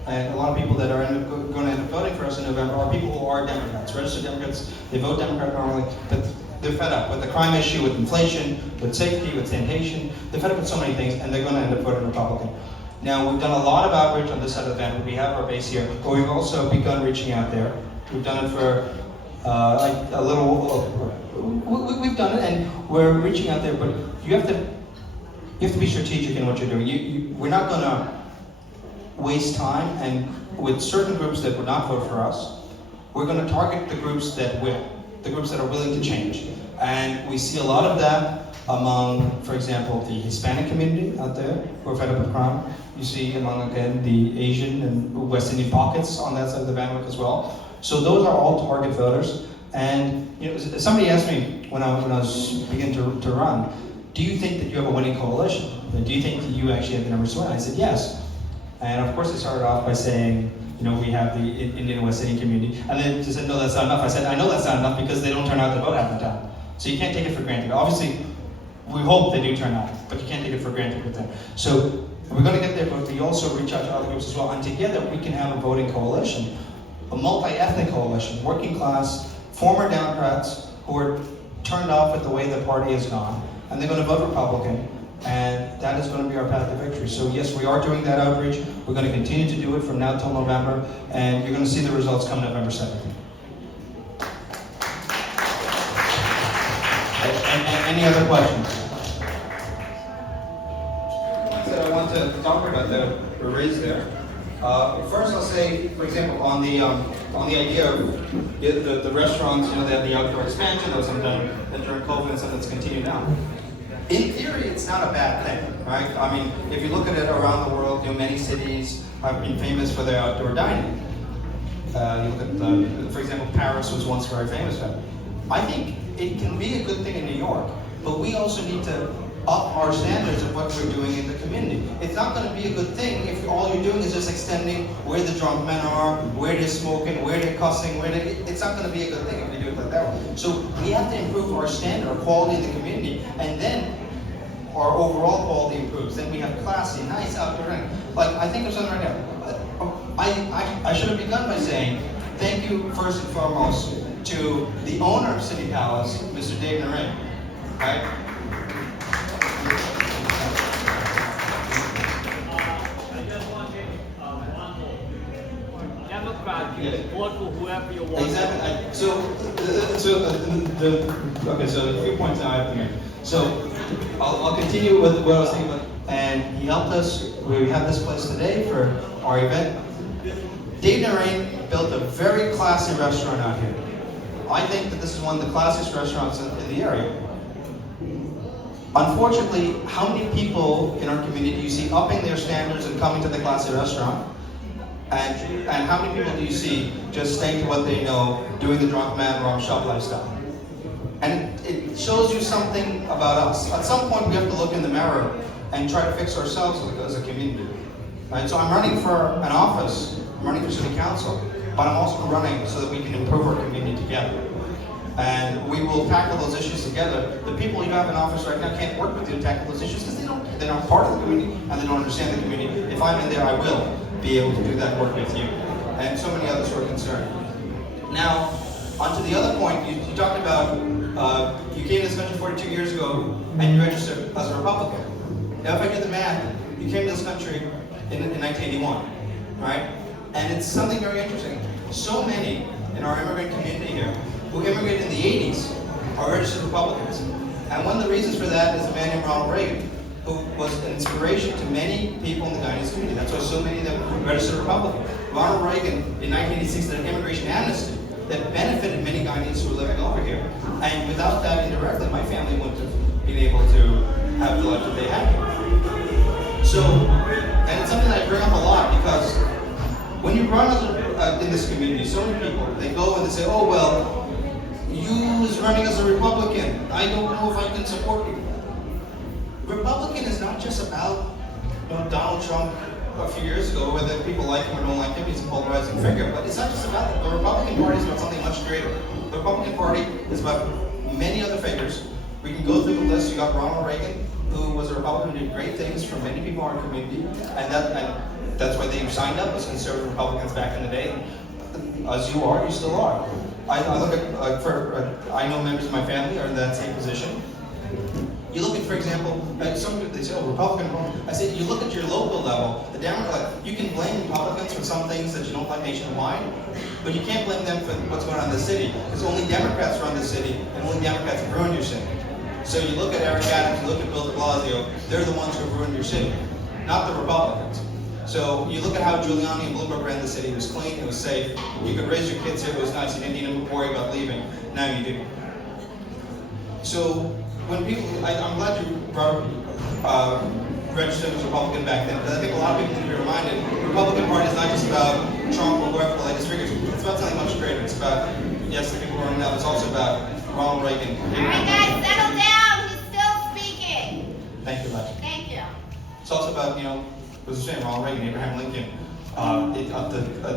and a lot of people that are going to end up voting for us in November, are people who are Democrats, registered Democrats. They vote Democrat normally, but they're fed up with the crime issue, with inflation, with safety, with sanitation. They're fed up with so many things, and they're going to end up voting Republican. Now, we've done a lot of outreach on this side of the family. We have our base here, but we've also begun reaching out there. We've done it for we've done it, and we're reaching out there. But you have to be strategic in what you're doing. We're not going to waste time, and with certain groups that would not vote for us, we're going to target the groups that will, the groups that are willing to change. And we see a lot of that among, for example, the Hispanic community out there who are fed up with crime. You see among, again, the Asian and West Indian pockets on that side of the bandwidth as well. So those are all target voters. And somebody asked me when I was beginning to run, do you think that you have a winning coalition? Do you think that you actually have the numbers to win? I said, yes. And of course they started off by saying, we have the Indian West Indian community. And then they said, no, that's not enough. I said, I know that's not enough because they don't turn out to vote half the time. So you can't take it for granted. Obviously, we hope they do turn out, but you can't take it for granted with them. So we're going to get there, but we also reach out to other groups as well. And together we can have a voting coalition, a multi-ethnic coalition, working class, former Democrats who are turned off with the way the party has gone, and they're going to vote Republican. And that is going to be our path to victory. So yes, we are doing that outreach. We're going to continue to do it from now till November, and you're going to see the results come November 7th. Any other questions? That I want to talk about that were raised there. First, I'll say, for example, on the idea of the restaurants, they have the outdoor expansion. That was something that during COVID and something that's continued now. In theory, it's not a bad thing, right? I mean, if you look at it around the world, many cities have been famous for their outdoor dining. You look at, for example, Paris was once very famous for it. I think it can be a good thing in New York, but we also need to up our standards of what we're doing in the community. It's not going to be a good thing if all you're doing is just extending where the drunk men are, where they're smoking, where they're cussing, it's not going to be a good thing if we do it like that way. So we have to improve our standard, our quality in the community, and then our overall quality improves. Then we have classy, nice outdoor dining. Like, I think of something right now. I should have begun by saying, thank you first and foremost to the owner of City Palace, Mr. Dave Narain. Right? Democrat, you vote for whoever you want. Exactly. So a few points now I have to make. So I'll continue with what I was thinking about. And he helped us. We have this place today for our event. Dave Narain built a very classy restaurant out here. I think that this is one of the classiest restaurants in the area. Unfortunately, how many people in our community do you see upping their standards and coming to the classy restaurant? And how many people do you see just staying to what they know, doing the drunk man, wrong shop lifestyle? And it shows you something about us. At some point, we have to look in the mirror and try to fix ourselves as a community. Right? So I'm running for an office, I'm running for city council, but I'm also running so that we can improve our community together. And we will tackle those issues together. The people you have in office right now can't work with you to tackle those issues because they're not part of the community and they don't understand the community. If I'm in there, I will be able to do that work with you. And so many others who are concerned. Now, on to the other point, you talked about you came to this country 42 years ago and you registered as a Republican. Now, if I did the math, you came to this country in 1981, right? And it's something very interesting. So many in our immigrant community here who immigrated in the 80s are registered Republicans. And one of the reasons for that is a man named Ronald Reagan, who was an inspiration to many people in the Guyanese community. That's why so many of them registered Republican. Ronald Reagan in 1986 did an immigration amnesty that benefited many Guyanese who were living over here. And without that, indirectly, my family wouldn't have been able to have the life that they had here. So, and it's something that I bring up a lot because when you run in this community, so many people, they go and they say, oh, well, you is running as a Republican. I don't know if I can support you. Republican is not just about Donald Trump a few years ago, whether people like him or don't like him, he's a polarizing figure, but it's not just about that. The Republican Party is about something much greater. The Republican Party is about many other figures. We can go through the list. You got Ronald Reagan, who was a Republican, who did great things for many people in our community, and that's why they signed up as conservative Republicans back in the day. As you are, you still are. I look at, I know members of my family are in that same position. You look at, for example, some people, they say, oh, Republican. I say, you look at your local level, the Democrat, you can blame Republicans for some things that you don't like nationwide, but you can't blame them for what's going on in the city, because only Democrats run the city, and only Democrats have ruined your city. So you look at Eric Adams, you look at Bill de Blasio, they're the ones who have ruined your city, not the Republicans. So you look at how Giuliani and Bloomberg ran the city. It was clean, it was safe, you could raise your kids here, it was nice, you didn't need to worry about leaving. Now you do. So when people, I'm glad you registered as a Republican back then, because I think a lot of people need to be reminded, the Republican Party is not just about Trump or whoever the latest figures. It's about something much greater. It's about, yes, the people running now, it's also about Ronald Reagan. All right, guys, settle down. He's still speaking. Thank you, Alex. Thank you. It's also about, was the same, Ronald Reagan, Abraham Lincoln,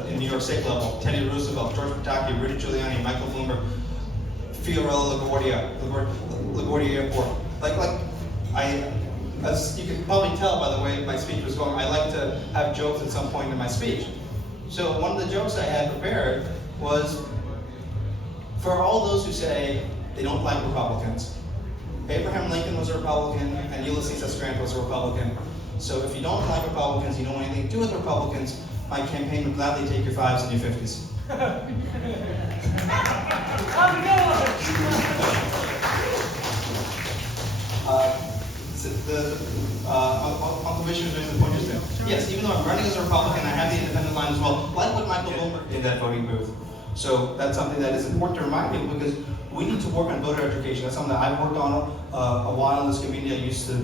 in New York State level, Teddy Roosevelt, George Pataki, Rudy Giuliani, Michael Bloomberg, Fiorello LaGuardia Airport. As you can probably tell by the way my speech was going, I like to have jokes at some point in my speech. So one of the jokes I had prepared was, for all those who say they don't like Republicans, Abraham Lincoln was a Republican and Ulysses S. Grant was a Republican. So if you don't like Republicans, you don't want anything to do with Republicans, my campaign would gladly take your 5s and your 50s. Uncle Commissioner's raising the point just now. Yes, even though I'm running as a Republican, I have the independent line as well, like what Michael Bloomberg in that voting booth. So that's something that is important to remind people, because we need to work on voter education. That's something that I've worked on a while in this community. I used to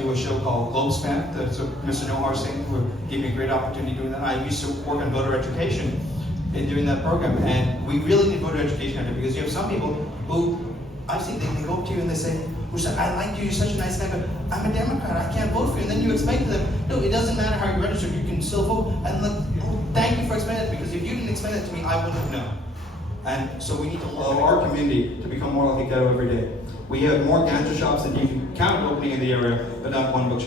do a show called Globespan. That's Mr. Nohar Singh, who gave me a great opportunity doing that. I used to work on voter education in doing that program, and we really need voter education out here, because you have some people who I've seen, they go up to you and they say, Rusat, I like you, you're such a nice guy, but I'm a Democrat, I can't vote for you. And then you explain to them, no, it doesn't matter how you registered, you can still vote. And like, oh, thank you for explaining it, because if you didn't explain it to me, I wouldn't have known. And so we need to allow our community to become more like a ghetto every day. We have more ganja shops than you can count opening in the area, but not one bookshop.